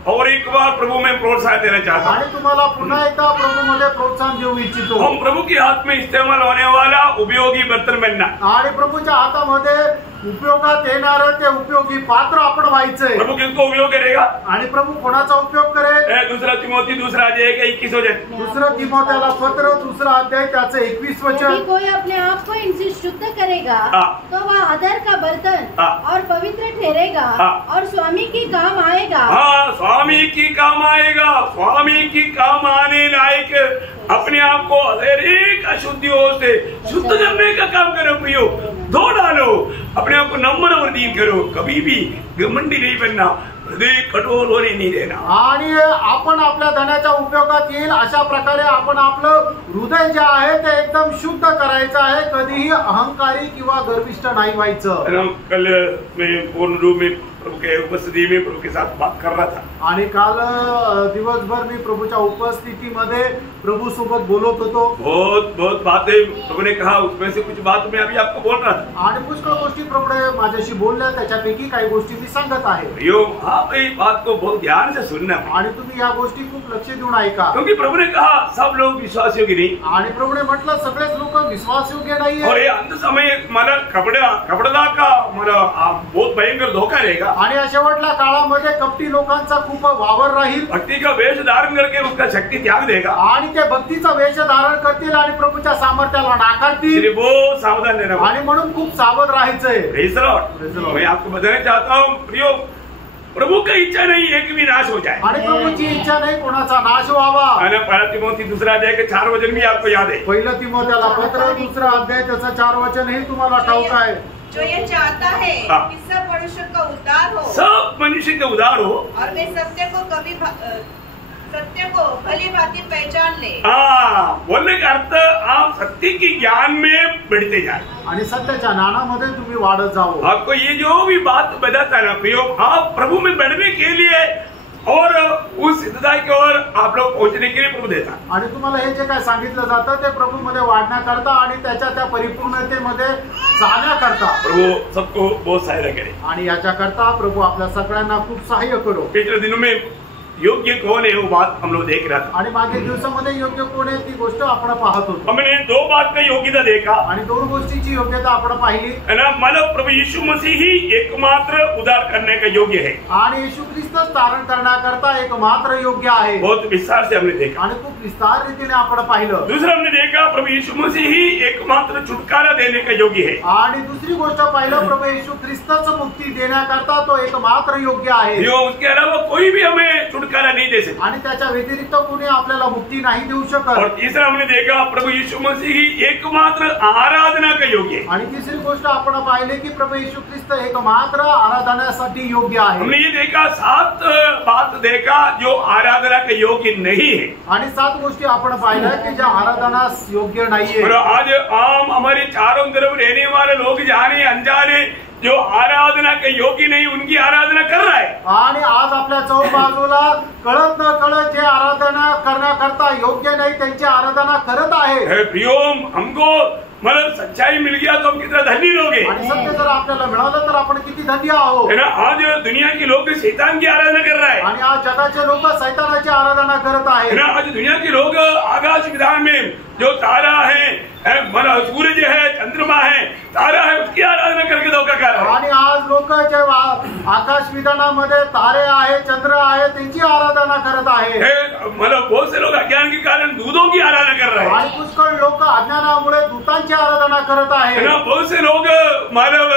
और एक बार प्रभु में प्रोत्साहन देना चाहता हूँ। आणि तुम्हाला पुन्हा एकदा प्रभू मध्ये प्रोत्साहन देऊ इच्छितो। हम प्रभु के हाथ में इस्तेमाल होने वाला उपयोगी बर्तन बनना, आणि प्रभूच्या हातामध्ये उपयोगात येणार ते उपयोगी पात्र आपण व्हायचंय। प्रभु किसको उपयोग करेगा? आणि प्रभू कोणाचा उपयोग करेल? दूसरा तिमोथी 2:21 वचन, दुसरं तिमोथेला पत्र 2 अध्याय त्याचं 21 वचन। यदि कोई अपने आप को इनसे शुद्ध करेगा तो वह आदर का बर्तन और पवित्र ठहरेगा और स्वामी की काम आएगा। हाँ, स्वामी की काम आएगा, स्वामी की काम आने लायक अपने आप को एक अशुद्धियों से शुद्ध करने का काम करो प्रियो, धो डालो, अपने आप को नम्र और दीन करो, कभी भी घमंडी नहीं बनना, हृदय कठोर होने नहीं देना। आणि आपण आपल्या धनाच्या उपयोगात येईल अशा प्रकारे आपण आपलं हृदय जे आहे ते एकदम शुद्ध करायचं आहे, कधीही अहंकारी किंवा गर्विष्ठ नाही व्हायचं। कल मैं पूर्ण रूप में प्रभु के उपस्थिति में प्रभु के साथ बात कर रहा था, आणि काल दिवसभर मी प्रभूच्या उपस्थितीमध्ये प्रभू सोबत बोलत होतो। बहुत बातें प्रभु ने कहा, उसमें से कुछ बात मैं अभी आपको बोल रहा था। आणि पुष्कळ गोष्टी प्रभूने माझ्याशी बोलल्या, त्याच्यापैकी काही गोष्टी मी सांगत आहे। आप इस बात को बहुत ध्यान से सुनना, आणि तुम्ही या गोष्टी खूप लक्ष देऊन ऐका, क्योंकि प्रभु ने कहा सब लोग विश्वास योग्य नहीं, आणि प्रभूने म्हटलं सगळेच लोक विश्वासयोग्य नाहीये। और ये अंत समय मला कपड़ा का मला बहुत भयंकर धोखा रहेगा। आणि शेवटल्या काळामध्ये कपटी लोकांचा खूप वावर राहील, भक्ति का वेश धारण करके उसका शक्ति त्याग देगा, आणि ते भक्तीचा वेश धारण करतील आणि प्रभूच्या सामर्थ्याला नाकारतील, बहुत सावधान रहना, आणि म्हणून खूप सावध राहायचंय। Praise the Lord. मैं आपको बताना चाहता हूँ प्रियो, प्रभु की इच्छा नहीं एक भी नाश हो जाए, आणि प्रभूची इच्छा नाही कोणाचा नाश व्हावा। आणि पहिला तिमोथी 2 अध्याय के 4 वचन भी आपको याद है। पहिलं तिमोथेला पत्र 2 अध्याय त्याचा 4 वचन हे तुम्हाला ठाऊक आहे। जो ये चाहता है कि सब मनुष्य का उद्धार हो, सब मनुष्य का उद्धार हो, और वे सत्य को भली भांति पहचान ले। बोलने का अर्थ आप सत्य की ज्ञान में बढ़ते जाए, आणि सत्याच्या ज्ञानामध्ये तुम्ही वाढत जाओ। आपको ये जो भी बात बताता है ना प्रियो, आप प्रभु में बढ़ने के लिए और उस सिद्धता की ओर आप लोग पहुंचने के लिए प्रभु देता। आणि तुम्हाला हे जे काय सांगितलं जातं ते प्रभू मध्ये वाढण्याकरता आणि त्याच्या त्या परिपूर्णतेमध्ये जाण्याकरता प्रभु सबको बहुत सहायता करे, आणि याच्याकरता प्रभू आपल्या सगळ्यांना खूप सहाय्य करो। पिछले दिनों में योग्य कौन है वो बात हम लोग देख रहा था, आणि मागील दिवसामध्ये योग्य कोण आहे ती गोष्ट आपण पाहत होतो। हमने 2 बात का योग्यता देखा, आणि 2 गोष्टीची योग्यता आपण पाहिली, है ना। मतलब प्रभु यीशु मसीह ही एकमात्र उद्धार करने का योग्य है, आणि येशू ख्रिस्तच तारण करण्याकरता एकमात्र योग्य आहे। बहुत विस्तार से हमने देखा। आणि खूप विस्तार रीतीने आपण पाहिलं। दूसरा हमने देखा प्रभु यीशु मसीह ही एकमात्र छुटकारा देने का योग्य है, आणि दुसरी गोष्ट पाहिलं प्रभू येशू ख्रिस्तच मुक्ती देण्याकरता तो एकमात्र योग्य आहे। उसके अलावा कोई भी हमें छुटकारा नहीं दे सकता, आणि त्याच्या व्यतिरिक्त कोणी आपल्याला मुक्ती नाही देऊ शकत। और तीसरा हमने देखा प्रभु यीशु मसीह ही एकमात्र आराधना का योग्य है। आणि तिसरी गोष्ट आपण पाहिले की प्रभू येशू ख्रिस्त एकमात्र आराधनासाठी योग्य आहे। हमने ये देखा 7 बात देखा जो आराधना के योग्य नहीं है, आणि 7 गोष्टी आपण पाहिल्या की ज्या आराधनास योग्य नाहीये। और आज आम हमारे चारों तरफ रहने वाले लोग जाने अनजाने जो आराधना के योग्य नहीं उनकी आराधना कर रहा है, आणि आज आपल्या चौबाजूला कळत न कळत जे आराधना करण्याकरता योग्य नाही त्यांची आराधना करत आहे। प्रियोम हमको मतलब सच्चाई मिल गया तो हम कितना धनी लोग हैं, आणि सत्य जर आपल्याला मिळालं तर आपण किती धनी आहोत, है ना। आज दुनिया के लोग शैतान की आराधना कर रहा है, आणि आज जगाचे लोक शैतानाची आराधना करत है आहेत। ना। आज दुनिया के लोग आकाश विधान में जो तारा है, सूरज है, चंद्रमा है, तारा है, उसकी आराधना करके धोखा कर रहे हैं। आणि आज लोक जे आकाश विधानामध्ये तारे आहे, चंद्र आहे, त्यांची आराधना करत आहे। मतलब बहुत से लोग अज्ञान के कारण दूधों की आराधना कर रहे हैं, आणि पुष्कळ लोक अज्ञानामुळे दूतांची आराधना करत है आहे। ना। बहुत से लोग मानव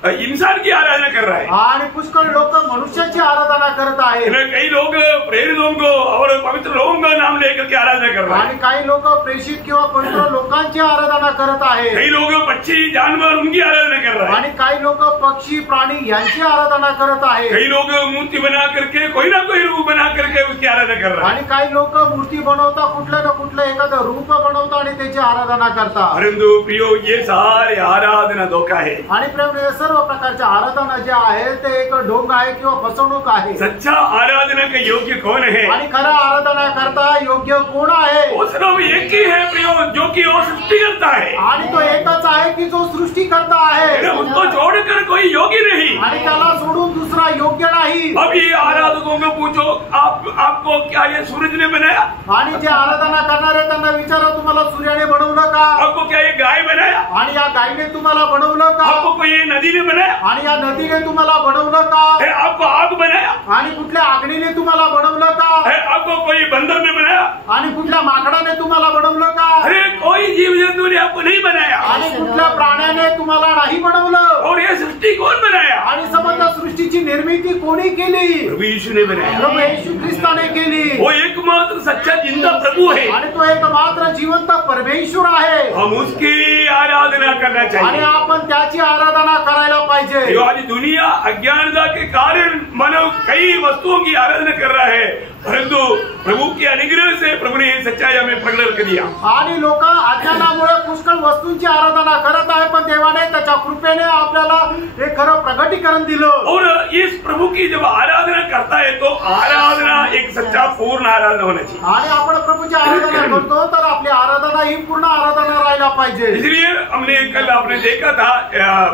इंसान की आराधना कर रहा है, आणि पुष्कळ लोक मनुष्याची आराधना करत आहेत। कई लोग प्रेरितों को और पवित्र लोगों का नाम लेकर के आराधना कर रहे हैं। आणि काही लोक प्रेषित किंवा पवित्र लोकांची आराधना करत आहेत. कई लोग पक्षी जानवर उनकी आराधना कर रहे हैं। आणि काही लोक पक्षी प्राणी यांची आराधना करत आहेत. कई लोग मूर्ति बना करके कोई ना कोई रूप बना करके उसकी आराधना कर रहे हैं। आणि काही लोक मूर्ती बनवता, कुठलं ना कुठलं एखादं रूप बनवता आणि त्याची आराधना करतात. परंतु प्रियो ये सारे आराधना धोखा है। आणि प्रेम सर्व प्रकारच्या आराधना जे आहे ते एक ढोंग आहे किंवा फसवणूक आहे. सच्चा आराधना का योग्य कौन है? आणि खरा आराधना करता योग्य कोण आहे? वो सिर्फ एक ही है प्रियो, जो कि वो सृष्टि करता है। आणि तो एकच आहे की जो सृष्टी करता आहे. उसको छोड़कर कोई योगी नहीं। आणि त्याला सोडून दुसरा योग्य नाही. अब ये आराधकों को पूछो, आपको क्या ये सूरज ने बनाया? आणि जे आराधना करणारे त्यांना विचारा, तुम्हाला सूर्याने बनवलं का? आपको क्या ये गाय बनाया? आणि या गायने तुम्हाला बनवलं का? आपको कोई ये नदी ने बनाया? आणि या नदीने तुम्हाला बनवलं का? है आपको आग बनाया? आणि कुठल्या आग्नीने तुम्हाला बनवलं का? है आपको कोई बंदर ने बनाया? आणि कुठल्या माकडाने तुम्हाला बनवलं का? अरे कोई जीव जंतु ने आपको नहीं बनाया। आणि कुठल्या प्राण्याने तुम्हाला नाही बनवलं. और ये सृष्टि कौन बनाया? आणि समजा सृष्टीची निर्मिती कोणी केली? प्रभु यीशु ने बनाया। प्रभू येशू ख्रिस्ताने केली. वो एकमात्र सच्चा जिंदा प्रभु है। आणि तो एकमात्र जिवंत परमेश्वर आहे. हम उसकी आराधना करना आणि चाहिए। आपण त्याची आराधना करायला पाहिजे. जो आज दुनिया अज्ञानता के कारण मानव कई वस्तुओं की आराधना कर रहा है, परंतु प्रभु के अनुग्रह से प्रभु ने सच्चाई हमें प्रकट कर दिया। आणि लोक अज्ञानामुळे पुष्कळ वस्तूंची आराधना करत आहे, पण देवाने त्याच्या कृपेने आपल्याला एक खरं प्रगटीकरण दिलं. और इस प्रभु की जब आराधना करता है तो आराधना एक सच्चा पूर्ण आराधना होना चाहिए। आणि आपण प्रभूची आराधना करतो तर आपली आराधना ही पूर्ण आराधना राहायला पाहिजे. इसलिए हमने कल आपने देखा था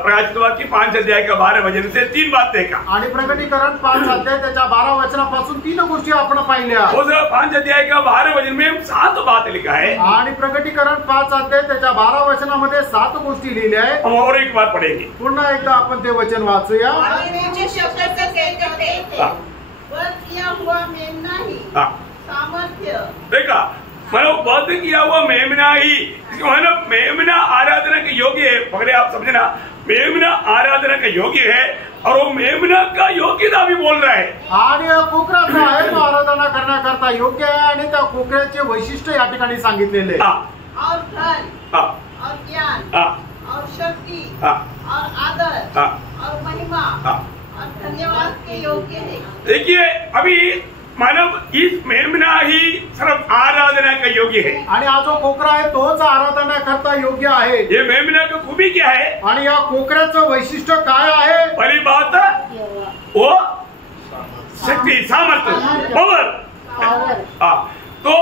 प्रकाशित वाक्य 5 अध्याय का 12 वचन से 3 बात देखा। आणि प्रगटीकरण 5 अध्याय त्याच्या 12 वचनापासून 3 गोष्टी आपण पाहिल्या. उस 5 अध्याय का 12 वचन में 7 बात लिखा है। आणि प्रगटीकरण 5 अध्याय त्याच्या 12 वचनामध्ये 7 गोष्टी लिहिल्या आहेत. हम और एक बार पढ़ेंगे। पुन्हा एकदा आपण ते वचन वाचूया. मुझे शब्द से कहते थे, वध किया हुआ मेमना ही हाँ। सामर्थ्य। देखा, मतलब वध किया हुआ मेमना ही, मतलब मेमना आराधना के योग्य है। पकड़े आप समझना, मेमना आराधना का योग्य है और वो मेमना का योग्यता भी बोल रहा है। आणि कोकरा जो आहे तो आराधना करण्याकरता योग्य आहे आणि त्या कोकऱ्याचे वैशिष्ट्य या ठिकाणी सांगितलेले. और धन हाँ, और ज्ञान हाँ, और शक्ति हाँ, और आदर हाँ, और महिमा हाँ। और धन्यवाद के योग्य है। देखिए, अभी मानव इस मेमना ही सिर्फ आराधना का योग्य है। आणि हा जो कोकरा आहे तोच आराधना करता योग्य आहे. ये मेमना का खूबी क्या है? आणि या कोकऱ्याचं वैशिष्ट्य काय आहे? पहली बात, वो शक्ति, सामर्थ्य, पावर। हाँ, तो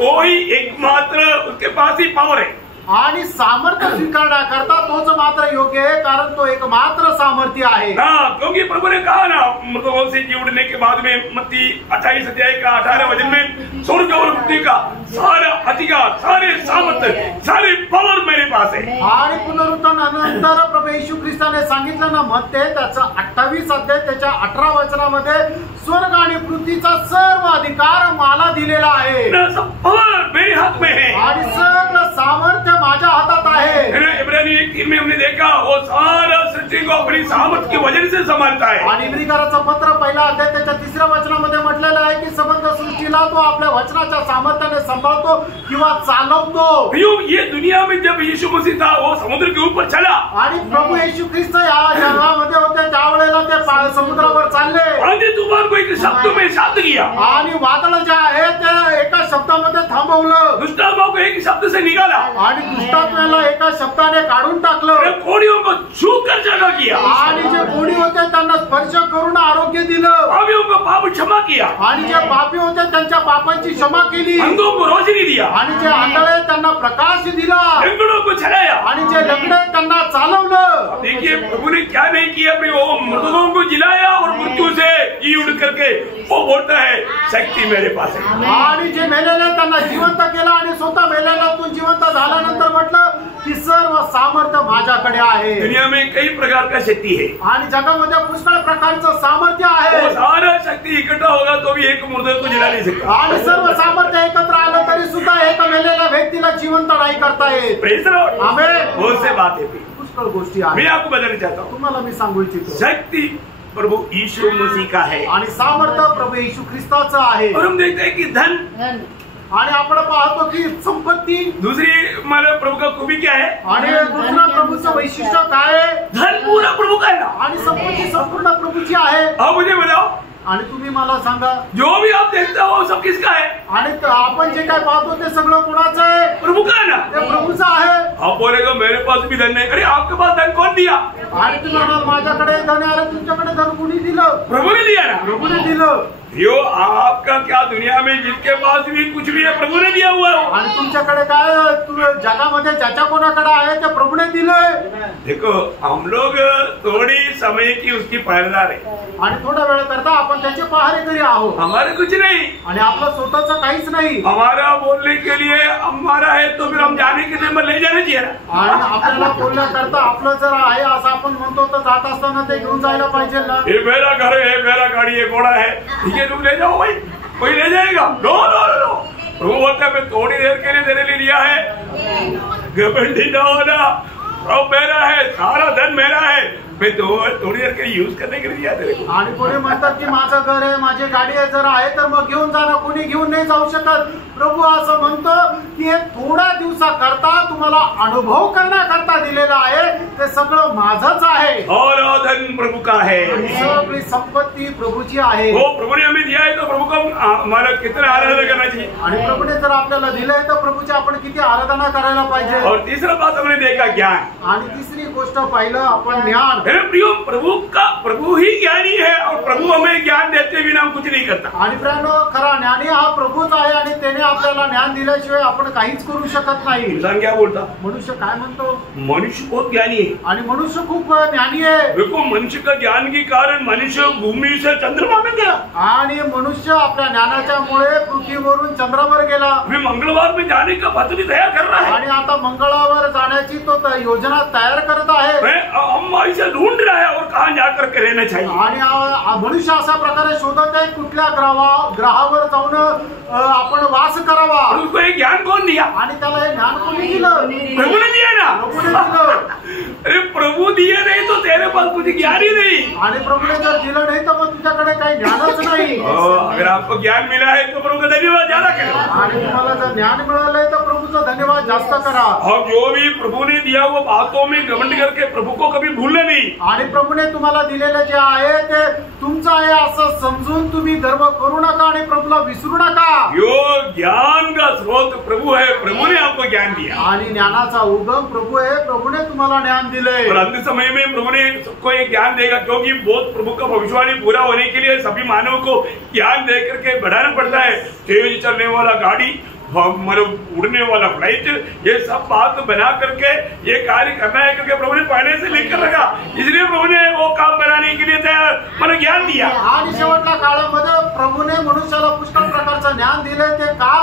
वो ही एकमात्र उसके पास ही पावर है। आणि सामर्थ्य स्वीकारण्याकरता तोच मात्र योग्य आहे, कारण तो एक मात्र सामर्थ्य आहे. हाँ, क्योंकि प्रभु ने कहा ना, मृतकों से जी उठने के बाद में मत्ती 28 अध्याय का 18 वचन में स्वर्ग और पृथ्वी का सारा अधिकार, सारे सामर्थ्य, सारे पावर मेरे पास है। आणि पुनरुत्थानानंतर प्रभू येशू ख्रिस्ताने सांगितलं ना, मध्ये त्याचा 28 अध्याय त्याच्या 18 वचनामध्ये स्वर्ग आणि पृथ्वीचा सर्व अधिकार मला दिलेला आहे. सब पावर मेरे हाथ में है आणि सगळं सामर्थ्य माझ्या हातात आहे. इब्रानी 1:3 में हमने देखा, वो सारा सृष्टि को अपनी सामर्थ्य के वजन से संभालता है। आणि इब्रिकराचं पत्र पहिला अध्याय त्याच्या 3ऱ्या वचनामध्ये म्हटलेलं आहे की संबंध सृष्टीला तो आपल्या वचनाच्या सामर्थ्याने सांभाळतो किंवा चालवतो. ये दुनिया में जब यीशु मसीह था, वो समुद्र के ऊपर चला। आणि प्रभू येशू ख्रिस्त या जगामध्ये होते त्यावेळेला ते समुद्रावर चालले. आंधी तूफान को एक शब्द में शांत किया। आणि वादळ जे आहे ते एका शब्दामध्ये थांबवलं. दुष्टात्मा को एक शब्द से निकाला। आणि दुष्टात्म्याला एका शब्दाने काढून टाकलं. कोड़ियों को छू कर जगा किया। आणि जे कोणी होते त्यांना स्पर्श करून आरोग्य दिलं. पापियों को पाप क्षमा किया। आणि जे पापी होते त्यांच्या पापांची क्षमा केली. अंधों को रोशनी दिया। आणि जे आंधळे त्यांना प्रकाश दिला. लंगड़ों को चलाया। आणि जे लंगडे त्यांना चालवलं. देखिए, प्रभु ने क्या नहीं किया, वो मृतकों को जिलाया और मृत्यू से जी उठ करके वो बोलता है, शक्ति मेरे पास है। आणि जे मेलेले त्यांना जिवंत केलं आणि स्वतः मेलेल्यातून जिवंत झाल्यानंतर म्हटलं की सर्व सामर्थ्य माझ्याकडे आहे. दुनिया में कई प्रकार का शक्ति है आणि जगामध्ये पुष्कळ प्रकारचं सामर्थ्य आहे. वो सारा शक्ति इकट्ठा होगा तो भी एक मुर्दे को जिला नहीं सकता। आणि सर्व सामर्थ्य एकत्र आलं तरी सुद्धा एक मेलेल्या व्यक्तीला जिवंत नाही करता येत. Praise the Lord. आमेन. बहुत से बातें भी पुष्कळ गोष्टी आहेत. मैं आपको बताना चाहता हूँ, तुम्हाला मी सांगू इच्छितो, शक्ति प्रभु यीशु मसीह का है आणि सामर्थ्य प्रभू येशू ख्रिस्ताचं आहे. और हम देखते हैं कि धन आणि आपण पाहतो की संपत्ती, दूसरी हमारे प्रभु का खूबी क्या है आणि दुसरा प्रभूचं वैशिष्ट्य काय आहे, धन पूरा प्रभु का है ना. आणि संपत्ती संपूर्ण प्रभूची आहे. आप मुझे बताओ आणि तुम्ही मला सांगा, जो भी आप देखते हो वो सब किसका है आणि आपण जे काय पाहतो ते सगळं कोणाचं आहे, प्रभु का है ना. ते प्रभूचं आहे. आप बोलेगा मेरे पास भी धन नहीं. अरे आपके पास धन कौन दिया आणि तुम्ही म्हणाल माझ्याकडे धन आहे, तुमच्याकडे धन कुणी दिलं, प्रभु ने दिया ना. प्रभूने दिलं. यो आपका क्या दुनिया में जिसके पास भी कुछ भी है प्रभु ने दिया हुआ है. आणि तुमच्याकडे काय जगामध्ये ज्याच्या कोणाकडे आहे ते प्रभूने दिलंय. देखो हम लोग थोड़ी समय की उसकी पहरेदार है. आणि थोड्या वेळ करता आपण त्याचे पहारेकरी आहोत. हमारे कुछ नहीं. आणि आपलं स्वतःच काहीच नाही. हमारा बोलने के लिए हमारा है तो फिर हम जाने के लिए ले जाना चाहिए ना. आणि आपल्याला बोलण्याकरता आपलं जर आहे असं आपण म्हणतो तर जात असताना ते घेऊन जायला पाहिजे ना. ये मेरा घर है, मेरा गाड़ी है, घोड़ा है, ठीक है तुम ले जाओ भाई, कोई ले जाएगा. No no no. प्रभु बोलता है मैं थोड़ी देर के लिए तेरे लिए लिया है, घमंडी ना होना. अब मेरा है, सारा धन मेरा है, मैं थोड़ी देर के यूज करने के लिए दिया तेरे को. आणि कोणी म्हणतात की माझं घर आहे, माझी गाडी आहे, जर आहे तर मग घेऊन जा ना. कोणी घेऊन नाही जाऊ शकत. प्रभू असं म्हणतो की हे थोड्या दिवसाकरता तुम्हाला अनुभव करण्याकरता दिलेलं आहे, ते सगळं माझंच आहे. और धन प्रभु का है. सगळी संपत्ती प्रभूची आहे. वो प्रभु ने हमें दिया है तो प्रभु को हमारा कितना आराधना करना चाहिए. आणि प्रभूने जर आपल्याला दिलंय तर प्रभूची आपण किती आराधना करायला पाहिजे. और तीसरा बात हमने देखा ज्ञान. आणि तिसरी गोष्ट पाहिलं आपण ज्ञान. प्रियो प्रभु ही ज्ञानी है और प्रभु हमें ज्ञान देते बिना हम कुछ नहीं करता. आणि प्रियानो खरा ज्ञानी हा प्रभूच आहे आणि त्याने आपल्याला ज्ञान दिल्याशिवाय आपण काहीच करू शकत नाही. इंसान क्या बोलता, मनुष्य काय म्हणतो, मनुष्य बहुत ज्ञानी है. आणि मनुष्य खूप ज्ञानी आहे. देखो मनुष्य का ज्ञान के कारण मनुष्य भूमि से चंद्रमा में गया. आणि मनुष्य आपल्या ज्ञानाच्या मुळे पृथ्वीवरून चंद्रावर गेला. अभी मंगलवार में जाने का पद्धति तैयार कर रहा है. आणि आता मंगळावर जाण्याची तो योजना तयार करत आहे. हम ऐसे ढूंढ रहा है और कहाँ जाकर के रहना चाहिए. आणि मनुष्य अशा प्रकारे शोधत आहे कुठल्या ग्रहावर जाऊन आपण वास करावा. और उसको एक ज्ञान कौन दिया. आणि त्याला हे ज्ञान कोणी दिलं, प्रभु ने दिया ना. प्रभूने दिलं. अरे प्रभु दिए नहीं तो तेरे पास कुछ ज्ञान ही नहीं. आणि प्रभूने जर दिलं नाही तर मग तुझ्याकडे काही ज्ञानच नाही. अगर आपको ज्ञान मिला है तो प्रभु का धन्यवाद ज्यादा करो. आणि तुम्हाला जर ज्ञान मिळालंय तर प्रभूचं धन्यवाद जास्त करा. और जो भी प्रभु ने दिया वो बातों में घमंड करके प्रभु को कभी भूलना नहीं. आणि प्रभूने तुम्हाला दिलेलं जे आहे ते तुमचं आहे असं समजून तुम्ही गर्व करू नका आणि प्रभूला विसरू नका. यो ज्ञान का स्रोत प्रभु है, प्रभु ने आपको ज्ञान दिया. आणि ज्ञानाचा उगम प्रभू आहे, प्रभूने तुम्हाला ज्ञान दिलंय. और अंत समय में प्रभु ने सबको एक ज्ञान देगा, क्योंकि बहुत प्रभु का भविष्यवाणी पूरा होने के लिए सभी मानव को ज्ञान दे करके बढ़ाना पड़ता है. तेज चलने वाला गाड़ी, मतलब उड़ने वाला फ्लाइट, ये सब बात बना करके ये कार्य करना है, क्योंकि प्रभु ने पहले से लिख कर रखा. इसलिए प्रभु ने वो काम बनाने के लिए तैयार मला ज्ञान दिया. आणि शेवटच्या काळामध्ये प्रभूने मनुष्याला पुष्कळ प्रकारचं ज्ञान दिलंय. ते का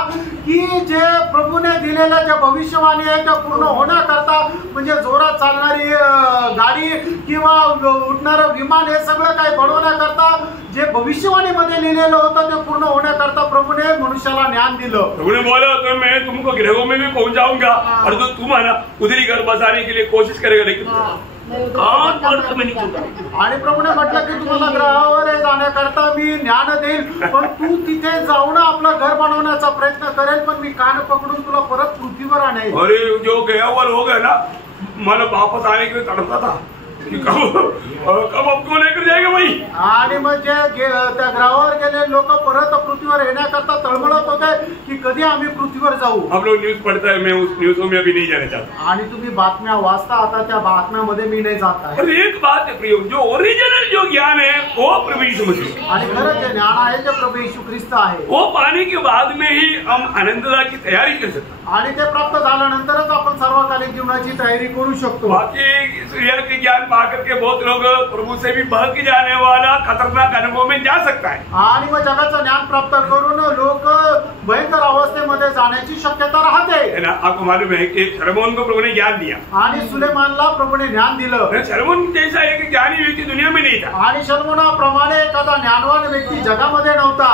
की जे प्रभूने दिलेल्या ज्या भविष्यवाणी आहे त्या पूर्ण होण्याकरता, म्हणजे जोरात चालणारी गाडी किंवा उडणारं विमान हे सगळं काही बनवण्याकरता जे भविष्यवाणीमध्ये लिहिलेलं होतं ते पूर्ण होण्याकरता प्रभूने मनुष्याला ज्ञान दिलं. प्रभु ने बोला तो मैं तुमको ग्रहों में भी पहुंचाऊंगा और तो तुम आना उधरी घर बसाने के लिए कोशिश करेगा, लेकिन आणि प्रभूने म्हटलं की तुम्हाला ग्रहावर जाण्याकरता मी ज्ञान देईल, पण तू तिथे जाऊन आपलं घर बनवण्याचा प्रयत्न करेल, पण मी कान पकडून तुला परत पृथ्वीवर आणेल. अरे जो गया हुआ लोग है ना, मतलब वापस आने के लिए तड़पता था कि कब आपको लेकर जाएगा भाई. आणि मग जे त्या ग्रहावर गेले लोक परत पृथ्वीवर येण्याकरता तळमळत होते की कधी आम्ही पृथ्वीवर जाऊ. हम लोग न्यूज पढ़ता है, मैं उस न्यूज़ों में अभी नहीं जाना चाहता. आणि तुम्ही बातम्या वाचता, आता त्या बातम्यामध्ये मी नाही जात आहे. पर एक बात है प्रियो, जो ओरिजिनल जो ज्ञान है वो प्रभु यीशु मसीह, आणि खरं जे ज्ञान आहे ते प्रभू येशू ख्रिस्त आहे. वो पाने के बाद में ही हम आनंददा की तैयारी कर सकते. आणि ते प्राप्त झाल्यानंतरच आपण सर्वकालिक जीवनाची तयारी करू शकतो. बाकी सूर्य के ज्ञान पा करके बहुत लोग प्रभु से भी बहक जाने वाला खतरनाक अनुभव में जा सकता है. आणि मग जगाचं ज्ञान प्राप्त करून लोक भयंकर अवस्थेमध्ये जगामध्ये जाण्याची शक्यता राहते। है ना? आपको मालूम है कि शलोमोन को प्रभु ने ज्ञान दिया आणि सुलेमानला प्रभूने ज्ञान दिलं। शलोमोन जैसा एक ज्ञानी व्यक्ति दुनिया में नहीं था आणि शलोमोनाप्रमाणे एखादा ज्ञानवान व्यक्ती जगामध्ये नव्हता।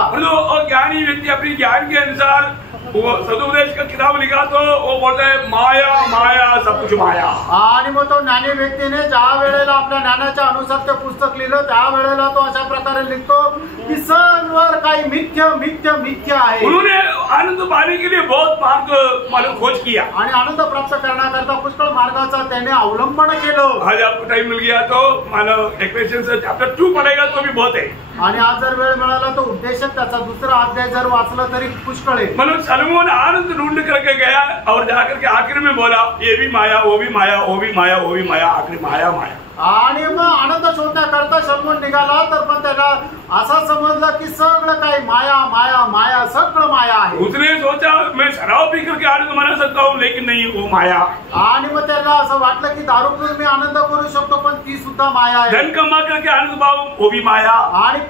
और ज्ञानी व्यक्ति अपनी ज्ञान के अनुसार वो सदुपदेश का किताब लिखा तो वो बोलता है माया माया सब कुछ माया। आणि मग तो ज्ञानी व्यक्तीने ज्या वेळेला आपल्या ज्ञानाच्या अनुसार ते पुस्तक लिहिलं त्या वेळेला तो अशा प्रकारे लिखतो की सर्व काही मिथ्य मिथ्य मिथ्य आहे। उन्होंने आनंद पाने के लिए बहुत मार्ग मालूम खोज किया आणि आनंद प्राप्त करण्याकरता पुष्कळ मार्गाचा त्याने अवलंबन केलं। आज आपको टाइम मिल गया तो मालूम इक्वेशंस चैप्टर 2 पढ़ेगा तो भी बहुत है। आणि आज जर वेळ मिळाला तो उपदेशक त्याचा दुसरा अध्याय जर वाचला तरी पुष्कळ आहे। मतलब शलोमोन आनंद ढूंढ करके गया और जाकर के आखिर में बोला ये भी माया वो भी माया वो भी माया वो भी माया आखिर माया माया। आणि मग आनंद शोधण्याकरता शलोमोन निघाला तर पण त्याला असं समजलं की सगळं काही माया माया माया सगळं माया आहे। उसने सोचा मैं शराब पी करके आनंद मना सकता हूँ लेकिन नहीं वो माया। आणि मग त्याला असं वाटलं की दारू पिऊन मी आनंद करू शकतो पण ती सुद्धा माया आहे। धन कमा करके आनंद पाऊं वो भी माया। आणि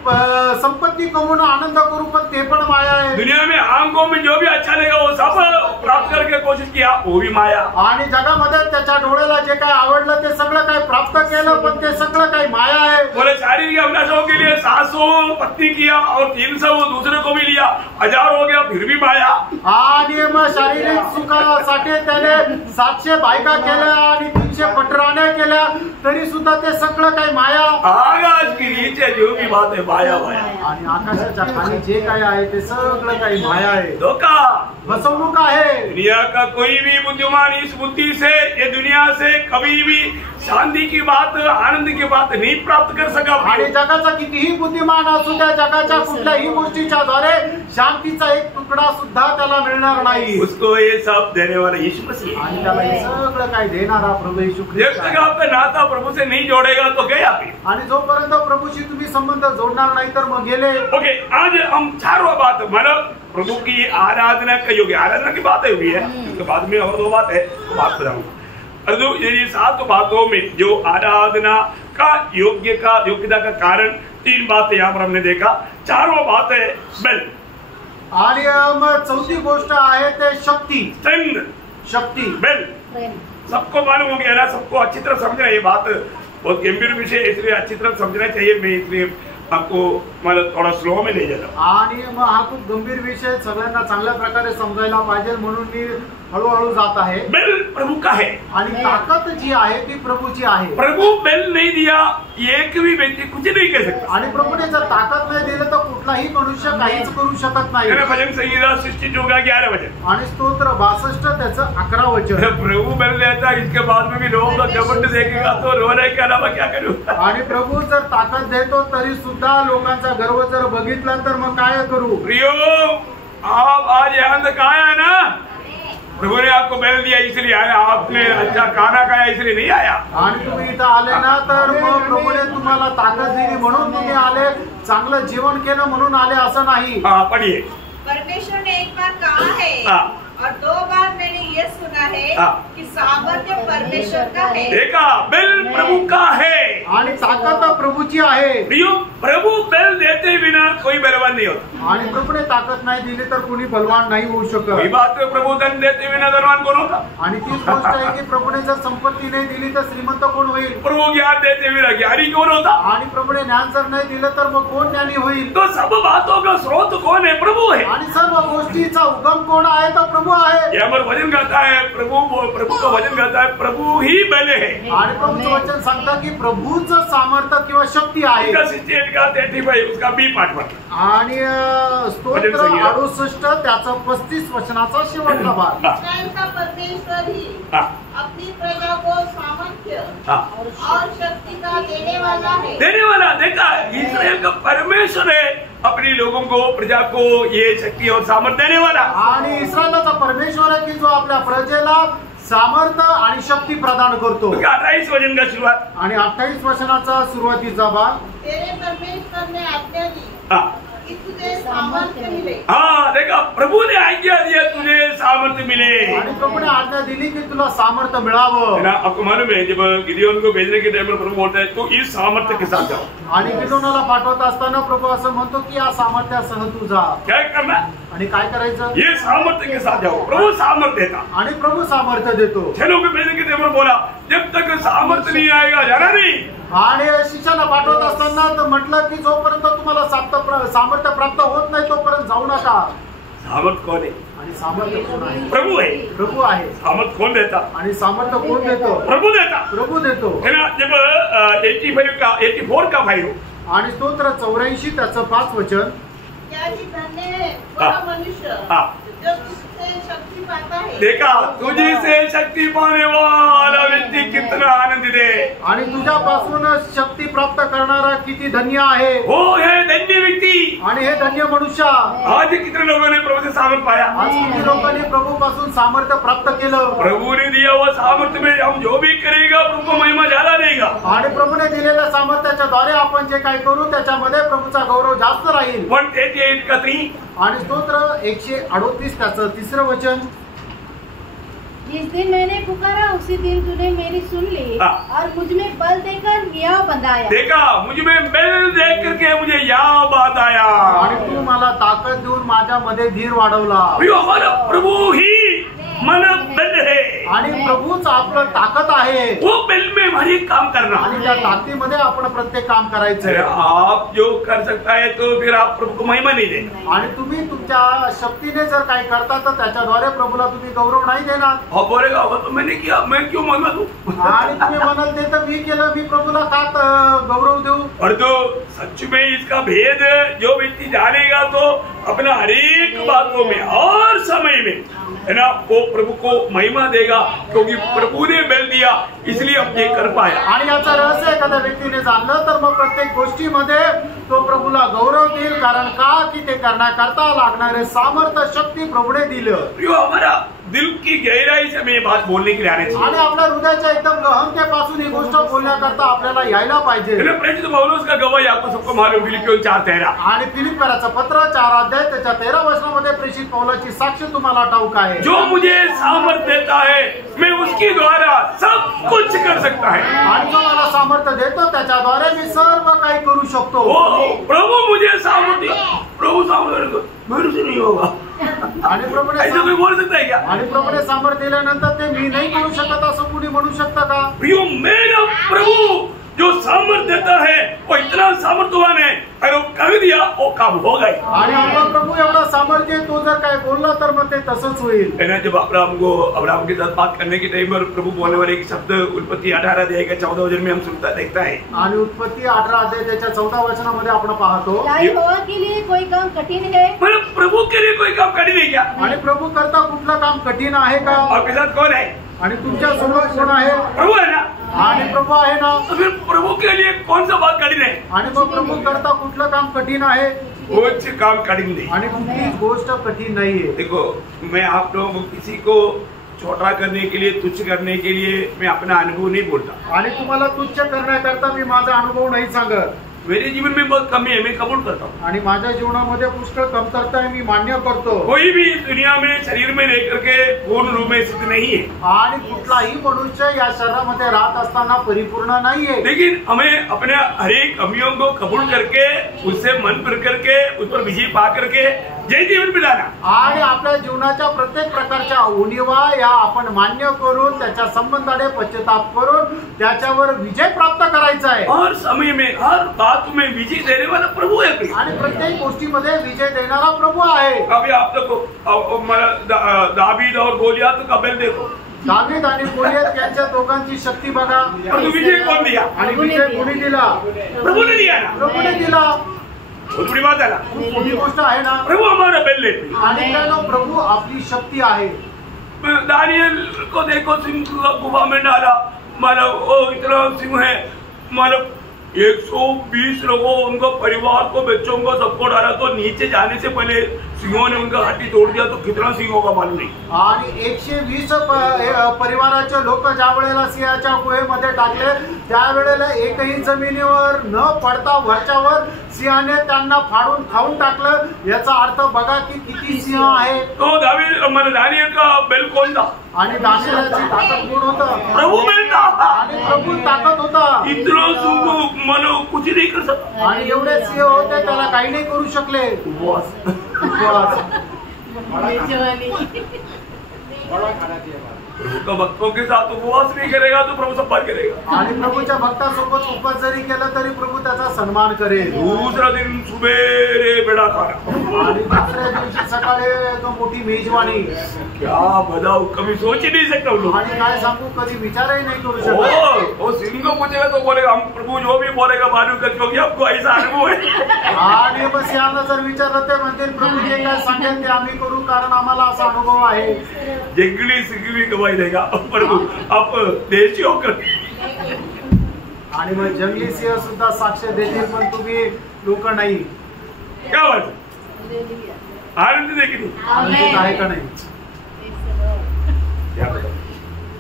संपत्ती कमवून आनंद करू पण ते पण माया आहे। दुनिया में आंखों में जो भी अच्छा लगा वो सब प्राप्त करके कोशिश किया वो भी माया। आणि जगामध्ये त्याच्या डोळ्याला जे काय आवडलं ते सगळं काही प्राप्त केलं पण ते सगळं काही माया आहे। बोले शारीरिक अभिलाषाओं के लिए 700 पत्नी किया और 300 दूसरे को भी लिया 1000 हो गया फिर भी माया। आणि मग शारीरिक सुखासाठी त्याने 700 बायका केल्या आणि 300 पटराण्या केल्या तरी सुद्धा ते सगळं काही माया। आकाश के नीचे जो भी बात है माया माया। आणि आकाशाच्या खाली जे काही आहे ते सगळं काही माया आहे। धोखा फसवणूक आहे। दुनिया का कोई भी बुद्धिमान इस बुद्धि से ये दुनिया से कभी भी शांति की बात आनंद की बात नहीं प्राप्त कर सका। आणि जगाचा कितीही बुद्धिमान असू त्या जगाच्या कुठल्याही गोष्टीच्या द्वारे शांतीचा एक तुकडा सुद्धा त्याला मिळणार नाही। उसको ये सब देने वाला यीशु मसीह आणि त्याला हे सगळं काही देणारा प्रभू येशू जब ख्रिस्त तक आहे। आपका नाता प्रभु से नहीं जोड़ेगा तो गया फिर। आणि जोपर्यंत प्रभूशी तुम्ही संबंध जोडणार नाही तर मग गेले। ओके आज हम चारों बात मतलब प्रभु की आराधना का योग्य आराधना की बातें हुई है उसके बाद में और 2 बात है बात बताऊंगा। ये 7 बातों में जो आराधना का योग्यता का कारण 3 बातें यहाँ पर हमने देखा। चारों बातें बेल आणि मग चौथी गोष्ट आहे ते शक्ती स्ट्रेंथ शक्ती बेल सबको मालूम हो गया ना सबको अच्छी तरह समझना ये बात बहुत गंभीर विषय है इसलिए अच्छी तरह समझना चाहिए। मैं इसलिए आपको मतलब थोड़ा स्लो में ले जाता हूँ। आणि मग हा खूप गंभीर विषय सगळ्यांना चांगल्या प्रकारे समजायला पाहिजे म्हणून मी हळूहळू जात आहे। बेल प्रभु का है आणि ताकद जी आहे ती प्रभूची आहे। प्रभु बेल नहीं दिया एक भी व्यक्ति कुछ नहीं कर सकता। आणि प्रभूने जर ताकद नाही दिलं तर कुठलाही मनुष्य काहीच करू शकत नाही। भजन संहिता 62 का 11 वचन आणि स्तोत्र 62 त्याचं 11 वचन। प्रभु बेल देता इसके बाद में भी लोगों का घमंड देखेगा तो रोने के अलावा क्या करूं। आणि प्रभू जर ताकद देतो तरी सुद्धा लोकांचा गर्व जर बघितला तर मग काय करू। प्रियो आप आज यहाँ तक आया ना प्रभु ने आपको बेल दिया इसलिए आया आपने अच्छा खाना खाया इसलिए नहीं आया। आणि तुम्ही इथं आले ना तर मग प्रभूने तुम्हाला ताकद दिली म्हणून तुम्ही आले चांगलं जीवन केलं म्हणून आले असं नाही। पढ़िए परमेश्वर ने एक बार कहा है और 2 बार मैंने ये सुना है कि सामर्थ्य परमेश्वर का है। देखा बेल प्रभु का है आणि ताकद प्रभूची आहे। प्रियो प्रभु बेल देते बिना कोई बलवान नहीं होता। आणि प्रभूने ताकद नाही दिली तर कोणी बलवान नाही होऊ शकत। ही बात प्रभु धन देते बिना धनवान कोण होता। आणि तीच गोष्ट आहे की प्रभूने जर संपत्ती नाही दिली तर श्रीमंत कोण होईल। प्रभु ज्ञान देते बिना ज्ञानी कौन होता। आणि प्रभूने ज्ञान जर नाही दिलं तर मग कोण ज्ञानी होईल। तो सब बातों का स्रोत कौन है प्रभु है। आणि सर्व गोष्टीचा उगम कोण आहे तो प्रभु आहे। यहाँ पर भजन गाता है प्रभु का भजन गाता है प्रभु ही बल है। आणि प्रभूचं वचन सांगतं की प्रभूचं सामर्थ्य किंवा शक्ती आहे। उसका 68 का 35 उसका बी पाठ पढ़। आणि स्तोत्र 68 त्याचा 35 वचनाचा शेवटचा भाग। इस्राएल का परमेश्वर ही अपनी प्रजा को सामर्थ्य और शक्ति का देने वाला है। देने वाला देखा इस्राएल का परमेश्वर है अपनी लोगों को प्रजा को ये शक्ति और सामर्थ्य देने वाला। आणि इस्रायलाचा परमेश्वर आहे की जो आपल्या प्रजेला सामर्थ्य आणि शक्ती प्रदान करतो। 28 वचन का सुरुवात आणि 28 वचनाचा सुरुवातीचा भाग। तेरे परमेश्वर ने आज्ञा दी कि तुझे सामर्थ्य मिले। हाँ देखा प्रभु ने आज्ञा दिया तुझे सामर्थ्य मिले। आणि प्रभूने आज्ञा दिली की तुला सामर्थ्य मिळावं। ना आपको मालूम है जब गिदियोन को भेजने के टाइम में प्रभु बोलता है तो इस सामर्थ्य के साथ जाओ। आणि गिदोनाला पाठवत असताना प्रभू असं म्हणतो की या सामर्थ्यासह तू जा। क्या करना आणि काय करायचं? ये सामर्थ्य के साथ जाओ, प्रभु सामर्थ्य देता आणि प्रभू सामर्थ्य देतो. चलो के भेजने के तेवर बोला जब तक सामर्थ्य नहीं आएगा जाना नहीं. आणि शिष्याला पाठवत असताना तर म्हटलं की जोपर्यंत तुम्हाला सामर्थ्य प्राप्त होत नाही तोपर्यंत जाऊ नका. सामर्थ्य कौन है? आणि सामर्थ्य कोण आहे? प्रभु है. प्रभू आहे. सामर्थ्य कौन देता? आणि सामर्थ्य कोण देतो? प्रभु देता. प्रभू देतो. है ना. जब 84 का 5 आणि स्तोत्र 84 त्याचं 5 वचन. क्या जी धन्य है वह मनुष्य जो तुझसे शक्ति पाता है. देखा तुझी से शक्ती पाने वाला व्यक्ती कितना आनंदित है. आणि तुझ्यापासून शक्ती प्राप्त करणारा किती धन्य आहे. हो है धन्य व्यक्ति. आणि हे धन्य मनुष्य. आज कितने लोगों ने प्रभु से सामर्थ्य पाया? आज किती लोकांनी प्रभू पासून सामर्थ्य प्राप्त केलं. प्रभु ने दिया हुआ सामर्थ्य में हम जो भी करेगा प्रभु को महिमा ज्यादा देगा. आणि प्रभूने दिलेल्या सामर्थ्याच्या द्वारे आपण जे काही करू त्याच्यामध्ये प्रभूचा गौरव जास्त राहील. 188 का 3 आणि स्तोत्र 138 त्याचं 3रं वचन. जिस दिन मैंने पुकारा उसी दिन तूने मेरी सुन ली और मुझ में बल देकर नियाव बंधाया. देखा मुझ में बल देख करके मुझे याव बांधाया. आणि तू मला ताकद देऊन माझ्यामध्ये धीर वाढवला. हमारा प्रभु ही मन बल है. आणि प्रभूच आपलं ताकद आहे. वो बल में हमारी काम करना. आणि त्या ताकदीमध्ये आपण प्रत्येक काम करायचं. आप जो कर सकता है तो फिर आप प्रभु को महिमा नहीं देना. आणि तुम्ही तुमच्या शक्तीने जर काही करता तर त्याच्याद्वारे प्रभूला तुम्ही गौरव नाही देणार. आप बोलेगा तो मैंने किया मैं क्यों महिमा दूं. आणि तुम्ही म्हणाल ते तर मी केलं मी प्रभूला का गौरव देऊ. और तो सच में इसका भेद जो व्यक्ति जानेगा तो अपना हर एक बातों में और समय में है ना वो प्रभु को महिमा देगा क्योंकि प्रभु ने बल दिया इसलिए हम ये कर पाया. आणि याचा रहस्य एखाद्या व्यक्तीने जाणलं तर मग प्रत्येक गोष्टीमध्ये तो प्रभूला गौरव देईल. कारण का की ते करण्याकरता लागणारे सामर्थ्य शक्ती प्रभूने दिलं. हमारा दिल की गहराई से मैं बात बोलने के लिए आने चाहिए. आणि आपल्या हृदयाच्या एकदम गहनतेपासून ही गोष्ट बोलण्याकरता आपल्याला यायला पाहिजे. प्रेषित पौलुस का गवाही आपको सबको मालूम फिलिपियों 4:13. आणि फिलिप्पियराचं पत्र 4 अध्याय त्याच्या 13 वचनामध्ये प्रेषित पौलाची साक्ष तुम्हाला ठाऊक आहे. जो मुझे सामर्थ्य देता है मैं उसके द्वारा सब कुछ कर सकता है. आणि जो मला सामर्थ्य देतो त्याच्याद्वारे मी सर्व काही करू शकतो. प्रभु मुझे सामर्थ्य. प्रभु सामर्थ्य मेरे से नहीं होगा. आणि प्रभूने ऐसा कोई बोल सकता है क्या? आणि प्रभूने सामर्थ्य दिल्यानंतर ते मी नाही करू शकत असं कुणी म्हणू शकतं का? प्रियो मेरा प्रभु जो सामर्थ्य देता है वो इतना सामर्थ्यवान है अगर वो कर दिया वो काम हो गए. आणि आपला प्रभू एवढा सामर्थ्य तो जर काय बोलला तर मग ते तसंच होईल. जब अब्राहम के साथ बात करने के टाइम पर प्रभु बोलने वाले एक शब्द उत्पत्ति 18 अध्याय का 14 वचन में हम सुनता देखता है. आणि उत्पत्ति 18 अध्याय त्याच्या 14 वचनामध्ये आपण पाहतो. यहोवा के लिए कोई काम कठिन है. मतलब प्रभु के लिए कोई काम कठिन है क्या? आणि प्रभू करता कुठलं काम कठीण आहे का? आपके साथ कौन है? आणि तुमच्या समोर कोण आहे? प्रभु है ना. आणि प्रभू आहे ना. तो फिर प्रभु के लिए कौन सा बात कठिन है? आणि मग प्रभू करता कुठलं काम कठीण आहे? कुछ काम कठिन नहीं. आणि कुठली गोष्ट कठीण नाहीये. देखो मैं आप लोगों को किसी को छोटा करने के लिए तुच्छ करने के लिए मैं अपना अनुभव नहीं बोलता. आणि तुम्हाला तुच्छ करण्याकरता मी माझा अनुभव नाही सांगत. मेरे जीवन में बहुत कमी है मैं कबूल करता हूँ. आणि माझ्या जीवनामध्ये पुष्कळ कमतरता आहे मी मान्य करतो. कोई भी इस दुनिया में शरीर में लेकर के पूर्ण रूप में सिद्ध नहीं है. आणि कुठलाही मनुष्य या शरीरामध्ये राहत असताना परिपूर्ण नाहीये. लेकिन हमें अपने हर एक कमियों को कबूल करके उससे मन भर करके उस पर विजय पा करके जय जीवन बिताना. आणि आपल्या जीवनाच्या प्रत्येक प्रकारच्या उणीवा या आपण मान्य करून त्याच्या संबंधाने पश्चाताप करून त्याच्यावर विजय प्राप्त करायचा आहे. और समय में हर बात में विजय देने वाला प्रभु है. आणि प्रत्येक गोष्टीमध्ये विजय देणारा प्रभू आहे. अभी आप लोग दावीद और गोलियात का बल देखो. दावीद आणि गोलियत यांच्या दोघांची शक्ती बघा. विजय कौन दिया? आणि विजय कोणी दिला? प्रभु ने दिया ना. प्रभूने दिला. बहुत बड़ी बात है ना. मोठी गोष्ट आहे ना. प्रभु हमारा बल लेते. आणि प्रभू आपली शक्ती आहे. दानियल को देखो सिंह गुफा में डाला. मतलब इतना सिंह है मतलब 120 लोगों उनको परिवार को बच्चों को सबको डाला तो नीचे जाने से पहले सिंहों ने उनका हड्डी तोड़ दिया. तो कितना सिंहों का मालूम नहीं. आणि 120 परिवाराचे लोक ज्या वेळेला सिंहाच्या गुहेमध्ये टाकले त्यावेळेला एकही जमिनीवर न पडता वरच्यावर सिंहाने त्यांना फाडून खाऊन टाकलं. याचा अर्थ बघा की किती सिंह आहे. तो दानियल का बल कौन था? आणि दानियेलाची ताकद कोण होतं? प्रभु मिळता. आणि प्रभू ताकद होता. इतना सुंगू मनो कुछ नहीं कर सकता. आणि एवढे सिंह होते त्याला काही नाही करू शकले. बड़ा खाना दिया प्रभु का भक्तों के साथ उपवास नहीं करेगा तो प्रभु सम्मान करेगा। आणि प्रभूच्या भक्तासोबत उपवास जरी केला तरी प्रभू त्याचा सन्मान करेल। दूसरा दिन सुबेरे बेड़ा खाना आणि दुसऱ्या दिवशी सकाळी तो मोठी मेजवानी। क्या बताओ, कभी सोच ही नहीं सकता लोग। आणि काय सांगू, कधी विचारही नहीं करू शकत। वो सिंह को पूछेगा तो बोलेगा हम प्रभु जो भी बोलेगा मालूम कर, क्योंकि आपको ऐसा अनुभव है। आणि बस यांना जर विचारलं ते म्हणतील प्रभू जे काय सांगेल ते आम्ही करू, कारण आम्हाला असा अनुभव आहे। जंगली सिंह भी गवाही देगा प्रभु आप देशी होकर। आणि मग जंगली सिंह सुद्धा साक्ष देतील, पण तुम्ही लोक नाही। क्या बात, आनंद देखी आनंदित आहे का नाही?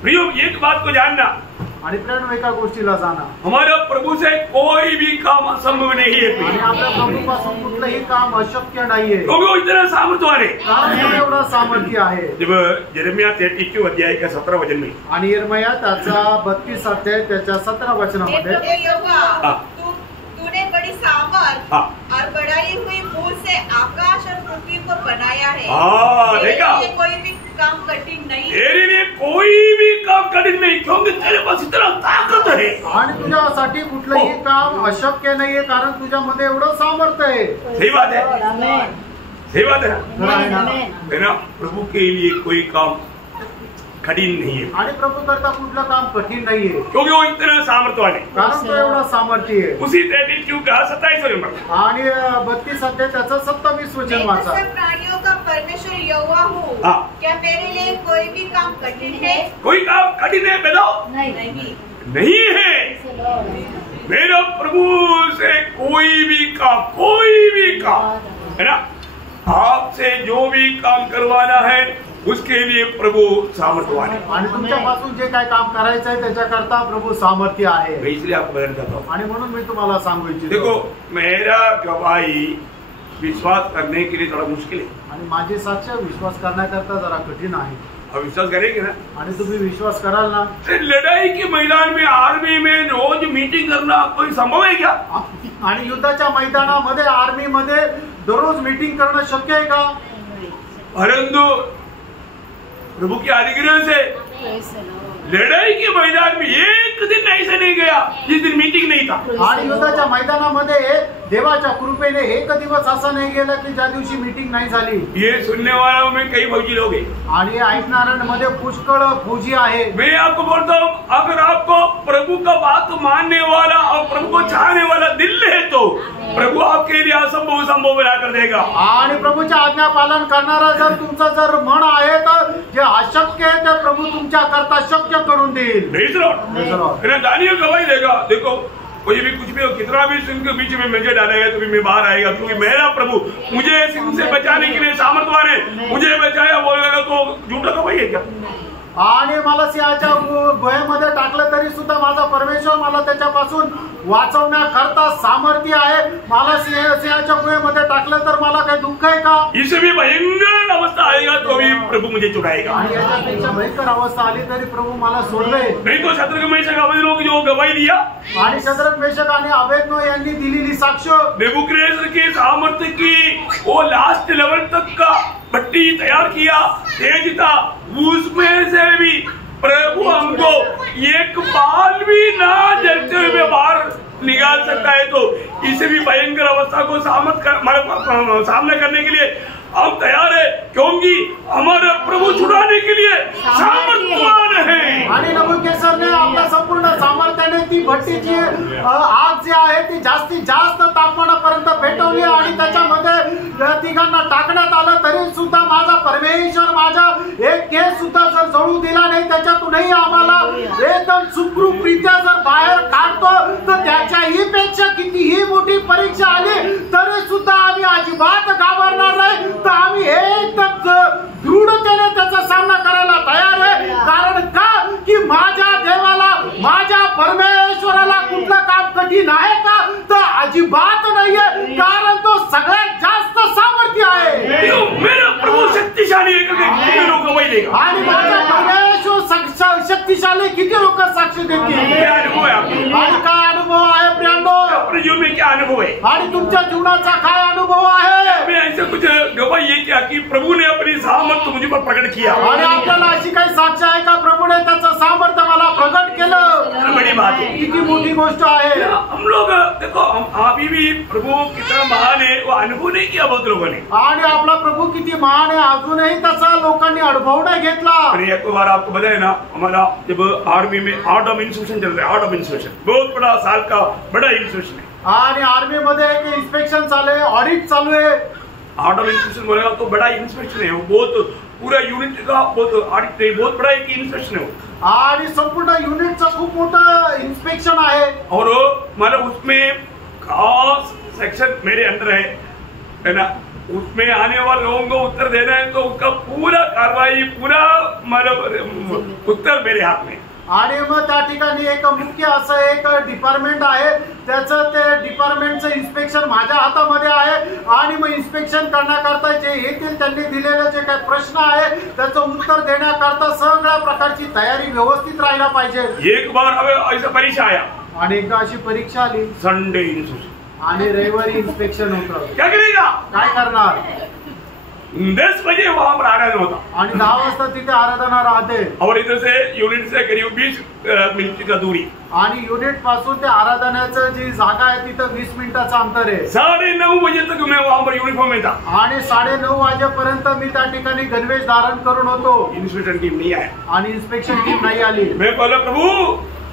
प्रियो, एक बात को जानना, आणि प्रेम एका गोष्टीला जाणा, हमारा प्रभु से कोई भी काम असंभव नहीं है। आणि आपल्या प्रभूपासून कुठलंही काम अशक्य नाहीये, क्योंकि वो इतना सामर्थ्यवान है। कारण तो एवढा सामर्थ्य आहे। जब यिर्मयाह 33 अध्याय का 17 वचन में, आणि यिर्मयाह त्याचा 32 अध्याय त्याच्या 17 वचनामध्ये, हे यहोवा, तूने बड़ी सामर्थ और बढ़ाई हुई मुंह से आकाश और पृथ्वी को बनाया है। देखा, तेरे लिए कोई भी काम कठिन नहीं, तेरे लिए कोई भी काम कठिन नहीं, क्योंकि तेरे पास इतना ताकत है। आणि तुझ्यासाठी कुठलंही काम अशक्य नाहीये, कारण तुझ्यामध्ये एवढं सामर्थ्य आहे। सही बात है, सही बात है ना। प्रभु के लिए कोई काम कठिन नहीं है, आणि प्रभू करता कुठलं काम कठीण नाहीये, क्योंकि वो इतना सामर्थ्यवान है। कारण तो एवढा सामर्थ्य आहे। उसी 33 का 27 वचन, आणि 32 अध्याय त्याचं 27 वचन मैं वाचा। तो सब प्राणियों का परमेश्वर यहोवा हूँ, क्या मेरे लिए कोई भी काम कठिन है? कोई काम कठिन है बताओ? नहीं है। मेरा प्रभु से कोई भी काम है ना, आपसे जो भी काम करवाना है उसके लिए प्रभु सामर्थ्यवान है। आणि तुमच्यापासून जे काय काम करायचं आहे त्याच्याकरता प्रभू सामर्थ्य आहे। मैं इसलिए आपको बयान करता हूँ। आणि म्हणून मी तुम्हाला सांगू इच्छितो, देखो, मेरा गवाही विश्वास करने के लिए थोड़ा मुश्किल है, आणि माझी साक्ष विश्वास करण्याकरता जरा कठीण आहे। अब विश्वास करेंगे ना, आणि तुम्ही विश्वास कराल ना? लड़ाई के मैदान में, आर्मी में रोज मीटिंग करना कोई संभव है क्या? आणि युद्धाच्या मैदानामध्ये, आर्मी मध्ये दररोज मीटिंग करणं शक्य आहे का? परंतु प्रभू के अनुग्रह से लड़ाई के मैदान में एक दिन ऐसा नहीं गया जिस दिन मीटिंग नहीं था। आणि युद्धाच्या मैदानामध्ये देवाच्या कृपेने एक दिवस असा नाही गेला की ज्या दिवशी मीटिंग नाही झाली। ये सुनने वालों में कई फौजी लोग हैं, आणि ऐकणाऱ्यांमध्ये पुष्कळ फौजी आहे। मैं आपको बोलता हूँ, अगर आपको प्रभु का बात मानने वाला और प्रभु को चाहने वाला दिल है तो प्रभु आपके लिए असंभव संभव बना कर देगा। आणि प्रभूच्या आज्ञा पालन करणारा जर तुमचं जर मन आहे तर जे अशक्य आहे ते प्रभू तुमच्या करता शक्य करून देईल। दानियल गवाही देगा, देखो कोई भी कुछ भी हो, कितना भी सिंह के बीच में मुझे डालेगा तो भी मैं बाहर आएगा, क्योंकि मेरा प्रभु मुझे सिंह से बचाने के लिए सामर्थ्यवान है। मुझे बचाया बोलेगा तो झूठा गवाही है क्या? आणि मला सिंहाच्या गुहेमध्ये टाकलं तरी सुद्धा माझा परमेश्वर मला त्याच्यापासून वाचवण्याकरता सामर्थ्य आहे। मला सिंहाच्या गुहेमध्ये टाकलं तर मला काही दुःख आहे का? इससे भी भयंकर अवस्था आएगा तो भी प्रभु मुझे छुड़ाएगा। आणि याच्यापेक्षा भयंकर अवस्था आली तरी प्रभू मला सोडवेल। नहीं तो शत्रु मेषक अबेदनगो जो गवाही दिया, आणि शद्रक मेषक आणि अबेदनो यांनी दिलेली साक्ष, नेबुकदनेस्सर के सामर्थ्य की वो लास्ट लेवल तक का भट्टी तैयार किया, तेज था, उसमें से भी प्रभु हमको एक बाल भी ना जलते हुए बाहर निकाल सकता है। तो इसे भी भयंकर अवस्था को सामना करने के लिए हम तैयार है, क्योंकि हमारा प्रभू छुड़ाने के लिए सामर्थ्यवान है। आणि नबुकदनेस्सरने आपल्या संपूर्ण सामर्थ्याने ती भट्टीची आग जी आहे ती जास्तीत जास्त तापमानापर्यंत पेटवली आणि त्याच्यामध्ये तिघांना टाकण्यात आलं, तरी सुद्धा माझा परमेश्वर माझा एक केस सुद्धा जर जळू दिला नाही, त्याच्यातूनही आम्हाला एकदम सुखरूपरित्या जर बाहेर काढतो, तर त्याच्याही पेक्षा कितीही मोठी परीक्षा आली तरी सुद्धा आम्ही अजिबात घाबरणार नाही, तर आम्ही एकदम दृढतेने त्याचा सामना करायला तयार आहे। कारण का की माझ्या देवाला, माझ्या परमेश्वराला कुठलं काम कठीण आहे का? तर अजिबात नाहीये, कारण तो सगळ्यात जास्त सामर्थ्य आहे। मेरा प्रभु शक्तिशाली है, आणि माझा परमेश्वर परमेश्वर शक्तिशाली किती लोक साक्ष देतील? क्या अनुभव है आपका? आणि काय अनुभव आहे प्रियांनो? अपने जीवन में क्या अनुभव है? आणि तुमच्या जीवनाचा काय अनुभव आहे? मैं ऐसे कुछ गवाही ये क्या कि प्रभु ने अपनी सामर्थ्य मुझे पर प्रकट किया। आणि आपल्याला अशी काही साक्ष आहे का प्रभूने त्याचं सामर्थ्य मला प्रकट केलं? बड़ी बात है। किती मोठी गोष्ट आहे। हम लोग देखो, अभी भी प्रभु कितना महान है वो अनुभव नहीं किया बहुत लोगों ने। आणि आपला प्रभू किती महान आहे अजूनही त्याचा लोकांनी अनुभव नाही घेतला। एक बार आपको बताया ना, हमारा जब आर्मी में आर्ट ऑफ इंस्पेक्शन चल रहा है, आर्ट ऑफ इंस्पेक्शन बहुत बड़ा साल का बड़ा इंस्पेक्शन है। आणि आर्मी मध्ये एक इंस्पेक्शन चालू आहे, ऑडिट चालू आहे। आर्ट ऑफ इंस्पेक्शन बोलेगा तो बड़ा इंस्पेक्शन है, वो बहुत पूरा यूनिट का बहुत ऑडिट है, बहुत बड़ा एक इंस्पेक्शन है वो। आणि संपूर्ण युनिटचं खूप मोठं इंस्पेक्शन आहे। और मतलब उसमें खास सेक्शन मेरे अंडर है ना, उसमें आने वाले लोगों को उत्तर देना है तो उसका पूरा कार्रवाई पूरा मतलब उत्तर मेरे हाथ में। आणि मग त्या ठिकाणी एक मुख्य असं एक डिपार्टमेंट आहे, त्याचं ते डिपार्टमेंटचं इन्स्पेक्शन माझ्या हातामध्ये आहे। आणि मग इन्स्पेक्शन करण्याकरता जे येतील त्यांनी दिलेले जे काही प्रश्न आहे त्याचं उत्तर देण्याकरता सगळ्या प्रकारची तयारी व्यवस्थित राहायला पाहिजे। एक बार ऐसा परीक्षा आया आणि एकदा अशी परीक्षा आली, संडे इंस्पेक्शन आणि रविवारी इन्स्पेक्शन होतं। क्या करेगा? काय करणार? 10 बजे वहां पर आराधना होता आणि 10 वाजता तिथे आराधना राहते। और इधर से यूनिट से करीब 20 मिनट का दूरी। आणि युनिट पासून ते आराधनाचं जी जागा आहे तिथं 20 मिनिटाचं अंतर आहे। 9:30 बजे तक मैं वहां पर यूनिफॉर्म में था। आणि 9:30 वाजेपर्यंत मी त्या ठिकाणी गणवेश धारण करून होतो। इंस्पेक्शन टीम नहीं आया आणि इन्स्पेक्शन टीम नाही आली। मैं बोला प्रभु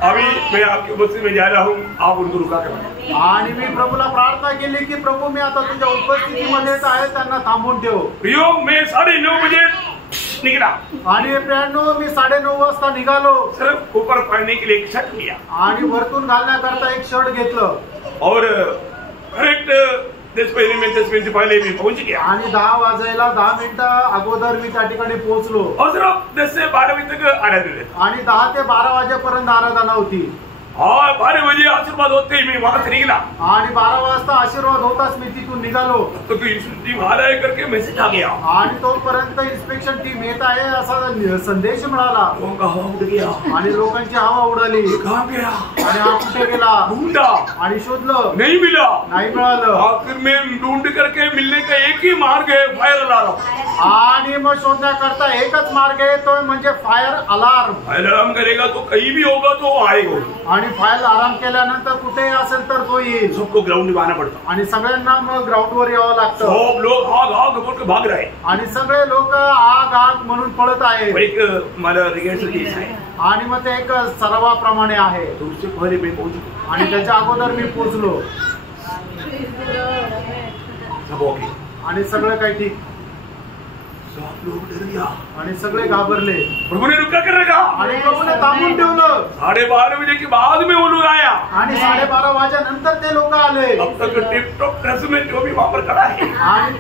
अभी मैं आपकी उपस्थिति में जा रहा हूँ, आप उनको रुका कर। आणि मी प्रभूला प्रार्थना केली की प्रभू मी आता तुझ्या उपस्थितीमध्येच आहे, त्यांना थांबवून ठेव। प्रियो मैं 9:30 बजे निकला आणि प्रियांनो मी 9:30 वाजता निघालो। सिर्फ ऊपर पहनने के लिए एक शर्ट लिया आणि वरतून घालण्याकरता एक शर्ट घेतलं। और करेक्ट 10 मिनट पहले मी पहुंच गया। आणि 10 वाजायला 10 मिनिटं अगोदर मी त्या ठिकाणी पोहोचलो। और सिर्फ 10 से 12 बजे तक आराधना। आणि 10 ते 12 वाजेपर्यंत आराधना होती। और 12 बजे आशीर्वाद होते ही मैं वहां से निकला। आणि 12 वाजता आशीर्वाद होताच मी तिथून निघालो। तो टीम आ रहा है करके मैसेज आ गया। आणि तोपर्यंत इन्स्पेक्शन टीम येत आहे असा संदेश मिळाला। लोगों का हवा उड़ गया आणि लोकांची हवा उडाली। कहाँ गया? आणि हा कुठे गेला? ढूंढा आणि शोधलं, नहीं मिला। नाही मिळालं। आखिर में ढूंढ करके मिलने का एक ही मार्ग है, फायर अलार्म। आणि मग शोधण्याकरता एकच मार्ग आहे, तो म्हणजे फायर अलार्म। फायर अलार्म करेगा तो कहीं भी होगा तो आएगा। आणि फायर अलार्म केल्यानंतर कुठे असेल तर तो येईल। सबको ग्राउंड में आना पड़ता। आणि सगळ्यांना मग ग्राउंड वर यावं लागतं। सब लोग आग आग बोल के भाग रहे। आणि सगळे लोक आग आग म्हणून पळत आहेत। एक मला रिहर्सल केस आहे आणि मग ते एक सरावाप्रमाणे आहे। तो उससे पहले मैं पहुंच आणि त्याच्या अगोदर मी पोहोचलो। सब ओके आणि सगळं काही ठीक। सब लोग डर गया आणि सगळे घाबरले। प्रभु ने रुका कर रखा। आणि प्रभूने थांबून ठेवलं। 12:30 बजे के बाद में वो लोग आया। आणि 12:30 वाजेनंतर ते लोक आले। अब तक टिप टॉप ड्रेस में जो भी वहां पर खड़ा है। आणि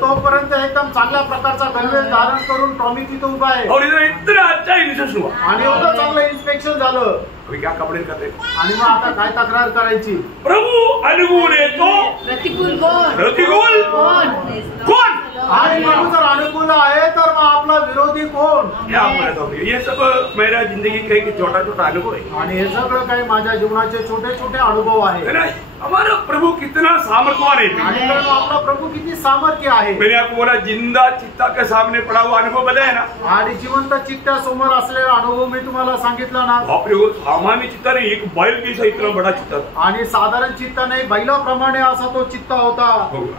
तोपर्यंत एकदम चांगल्या प्रकारचा गणवेश धारण करून टॉमी तिथे उभा आहे। और इधर इतना अच्छा इंस्पेक्शन हुआ। आणि एवढं चांगलं इन्स्पेक्शन झालं। अभी क्या कपड़े करते? आणि मग आता काय तक्रार करायची? प्रभु अनुकूल है तो प्रतिकूल कौन? प्रतिकूल कौन? आणि प्रभू जर अनुकूल आहे तर मग आपला विरोधी कोण? क्या बोलता हूँ, ये सब मेरा जिंदगी का एक छोटा छोटा अनुभव है। आणि हे सगळं काही माझ्या जीवनाचे छोटे छोटे अनुभव है आहे। ना? हमारा प्रभु कितना सामर्थ्यवान है। आणि मित्रांनो, आपला प्रभू किती सामर्थ्य आहे। मैंने आपको बोला जिंदा चित्ता के सामने पड़ा हुआ अनुभव बताया ना। आणि जिवंत चित्ता समोर असलेला अनुभव मी तुम्हाला सांगितला ना। बाप रे, वो सामान्य चित्ता नहीं, एक बैल जैसा इतना बड़ा चित्ता था। आणि साधारण चित्ता नाही, बैलाप्रमाणे असा तो चित्ता होता।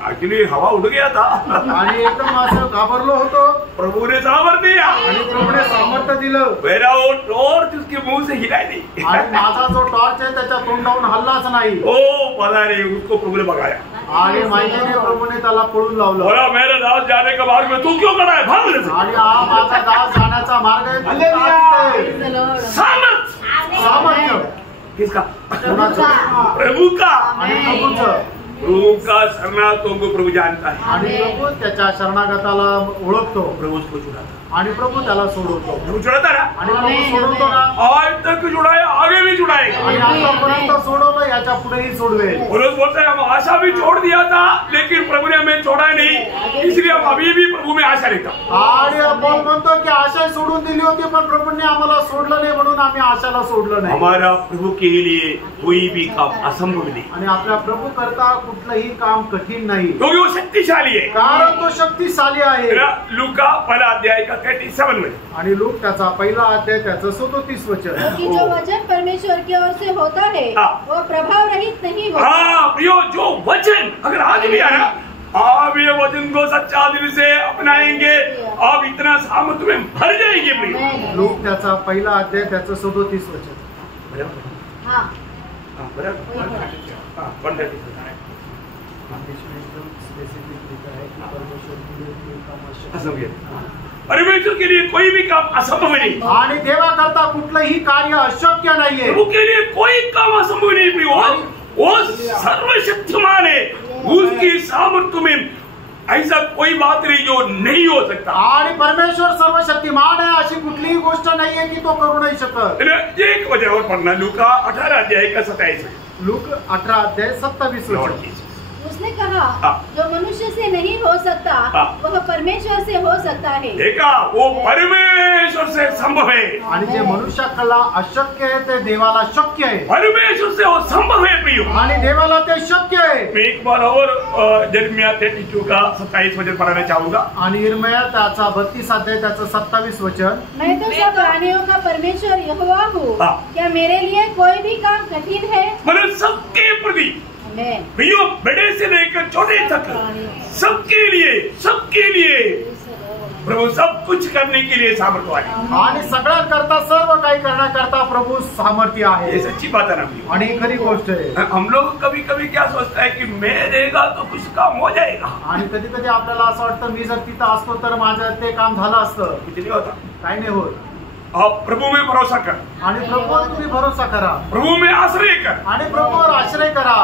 एक्चुअली हवा उड़ गया था। आणि एकदम असं घाबरलो होतो। प्रभु ने सामर्थ्य दिया आणि प्रभूने सामर्थ्य दिलं। मेरा वो टॉर्च उसके मुंह से हिला नहीं। आणि माझा जो टॉर्च आहे त्याच्या तोंडावरून हल्लाच नाही। ओ पता नहीं, उसको प्रभु ने भगाया। आणि माहितीने प्रभूने त्याला पळून लावलं। बोला मेरा दास जाने का मार्ग में तू क्यों खड़ा है, भाग ले। आणि हा माझा दास जाण्याचा मार्ग आहे, तू का तिथे? सामर्थ्य सामर्थ्य किसका? कोणाचं? प्रभु का। आणि प्रभूचं। प्रभु का शरणागतों को प्रभु जानता है आणि प्रभू त्याच्या शरणागताला ओळखतो प्रभु उसको छुड़ाता आणि प्रभू त्याला सोडवतो प्रभु छुड़ाता ना आणि प्रभू सोडवतो ना आज तक छुड़ाया आगे भी छुड़ाएगा आणि आतापर्यंत सोडवलं याच्या पुढेही सोडवेल और उस बोलता है हम आशा भी छोड़ दिया था लेकिन प्रभु ने हमें छोड़ा नहीं इसलिए हम अभी भी प्रभु में आशा रहता आणि पौल म्हणतो की आशा सोडून दिली होती पण प्रभूंनी आम्हाला सोडलं नाही म्हणून आम्ही आशाला सोडलं नाही हमारा प्रभु के लिए कोई भी काम असंभव नहीं आणि आपल्या प्रभू करता कुठलंही काम कठीण नाही क्योंकि वो शक्तिशाली है कारण तो शक्तिशाली आहे लूका पहला अध्याय का 37 में आणि लोक त्याचा पहिला अध्याय त्याचं 37 वचन कि जो वचन परमेश्वर की ओर से होता है वो प्रभाव रहित नहीं होता। हाँ प्रियो, जो वचन अगर आज भी है ना आप ये वचन को सच्चा दिल से अपनाएंगे आप इतना सामर्थ में भर जाएंगे प्रियो। लोक त्याचा पहिला अध्याय त्याचं 37 वचन हाँ परमेश्वर के लिए कोई भी काम असंभव नहीं आणि देवा करता कुठलंही कार्य अशक्य नाहीये प्रभु के लिए कोई काम असंभव नहीं प्रियो। वो सर्वशक्तिमान है उसकी सामर्थ्य में ऐसा कोई बात नहीं जो नहीं हो सकता आणि परमेश्वर सर्वशक्तिमान आहे अशी कुठलीही गोष्ट नाहीये की तो करू नाही शकत। एक वजह और पढ़ना लूका 18 अध्याय का 27 लूक 18 अध्याय 27 वचन उसने कहा जो मनुष्य से नहीं हो सकता वह परमेश्वर से हो सकता है। देखा वो परमेश्वर से संभव है आणि जे मनुष्याला अशक्य आहे ते देवाला शक्य आहे परमेश्वर से वो संभव है प्रियो आणि देवाला ते शक्य आहे। मैं एक बार और यिर्मयाह 32 का 27 वचन पढ़ाना चाहूंगा आणि यिर्मयाह त्याचा 32 अध्याय त्याचं 27 वचन मैं तो सब प्राणियों का परमेश्वर यहोवा हूँ क्या मेरे लिए कोई भी काम कठिन है। मतलब सबके प्रति प्रियो बड़े से लेकर छोटे तक सबके लिए प्रभु सब कुछ करने के लिए सामर्थ्य है आणि सगळ्या करता सर्व काही करण्याकरता प्रभू सामर्थ्य आहे। ये सच्ची बात है ना प्रियो आणि खरी गोष्ट आहे। हम लोग कभी कभी क्या सोचता है कि मैं रहेगा तो कुछ काम हो जाएगा आणि कधी कधी आपल्याला असं वाटतं मी जर तिथं असतो तर माझं ते काम झालं असतं कुछ नहीं होता काही नाही होत। आप प्रभु में भरोसा कर आणि प्रभूवर तुम्ही भरोसा करा प्रभु में आश्रय कर आणि प्रभूवर आश्रय करा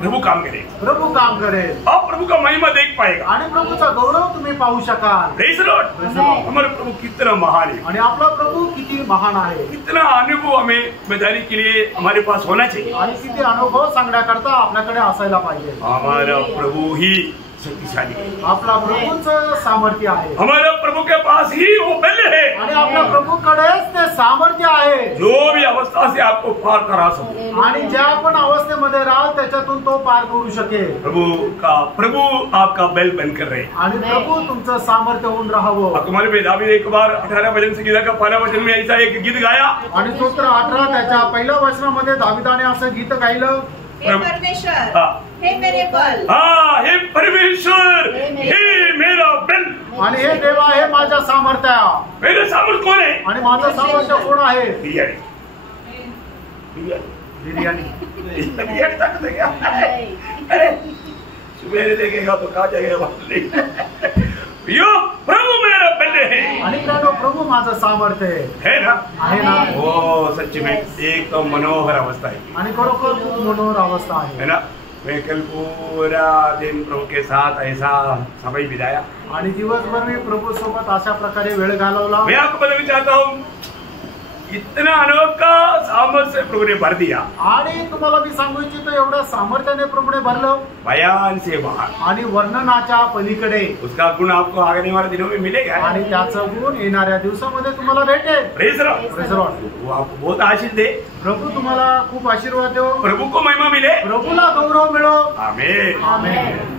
प्रभु काम करेगा प्रभू काम करेल आप प्रभु का महिमा देख पाएगा आणि प्रभूचा गौरव तुम्ही पाहू शकाल। Praise the Lord. हमारे प्रभु कितना महान है आणि आपला प्रभू किती महान आहे कितना अनुभव हमें मैदानी के लिए हमारे पास होना चाहिए आणि किती अनुभव सांगण्याकरता आपल्याकडे असायला पाहिजे। हमारा प्रभु ही शक्तिशाली है आपला प्रभूच सामर्थ्य आहे हमारे प्रभु के पास ही वो बल है आणि आपल्या प्रभूकडेच ते सामर्थ्य आहे जो भी अवस्था से आपको पार करा सके आणि ज्या पण अवस्थेमध्ये राहाल त्याच्यातून तो पार करू शकेल। प्रभु आपका बल बनकर रहे आणि प्रभू तुमचं सामर्थ्य होऊन राहावं। तुम्हारे में दावीद एक बार 18 वचन से गीता का पहला वचन में ऐसा एक गीत गाया आणि स्तोत्र 18 त्याच्या पहिल्या वचनामध्ये दाविदाने असं गीत गायलं हे परमेश्वर हे मेरे बल हे परमेश्वर हे मेरा बल आणि हे देवा हे माझा सामर्थ्य मेरे सामर्थ्य कोण आहे आणि माझं सामर्थ्य कोण आहे। बिरयानी अरे सुबह देखेगा तो कहा जाएगा यो प्रभु मेरा बल है आणि प्रभु माझं सामर्थ्य है ना आहे ना। ओ सच में एक तो मनोहर अवस्था है आणि खरोखर खूप मनोहर अवस्था आहे ना। मैं कल पूरा दिन प्रभु के साथ ऐसा समय बिताया आणि दिवसभर मी प्रभू सोबत अशा प्रकारे वेळ घालवला। मैं आपको बताना चाहता हूँ इतना अनोखा सामर्थ्य से प्रभु ने भर दिया आणि तुम्हाला मी सांगू इच्छितो एवढ्या सामर्थ्याने प्रभूने भरलं बयान से बाहर आणि वर्णनाच्या पलीकडे उसका गुण आपको आने वाले दिनों में मिलेगा आणि त्याचं गुण येणाऱ्या दिवसामध्ये तुम्हाला भेटेल। Praise Praise the Lord. वो आपको बहुत आशीष दे प्रभू तुम्हाला खूप आशीर्वाद देव प्रभु को महिमा मिले प्रभूला गौरव मिळो आमेन आमेन।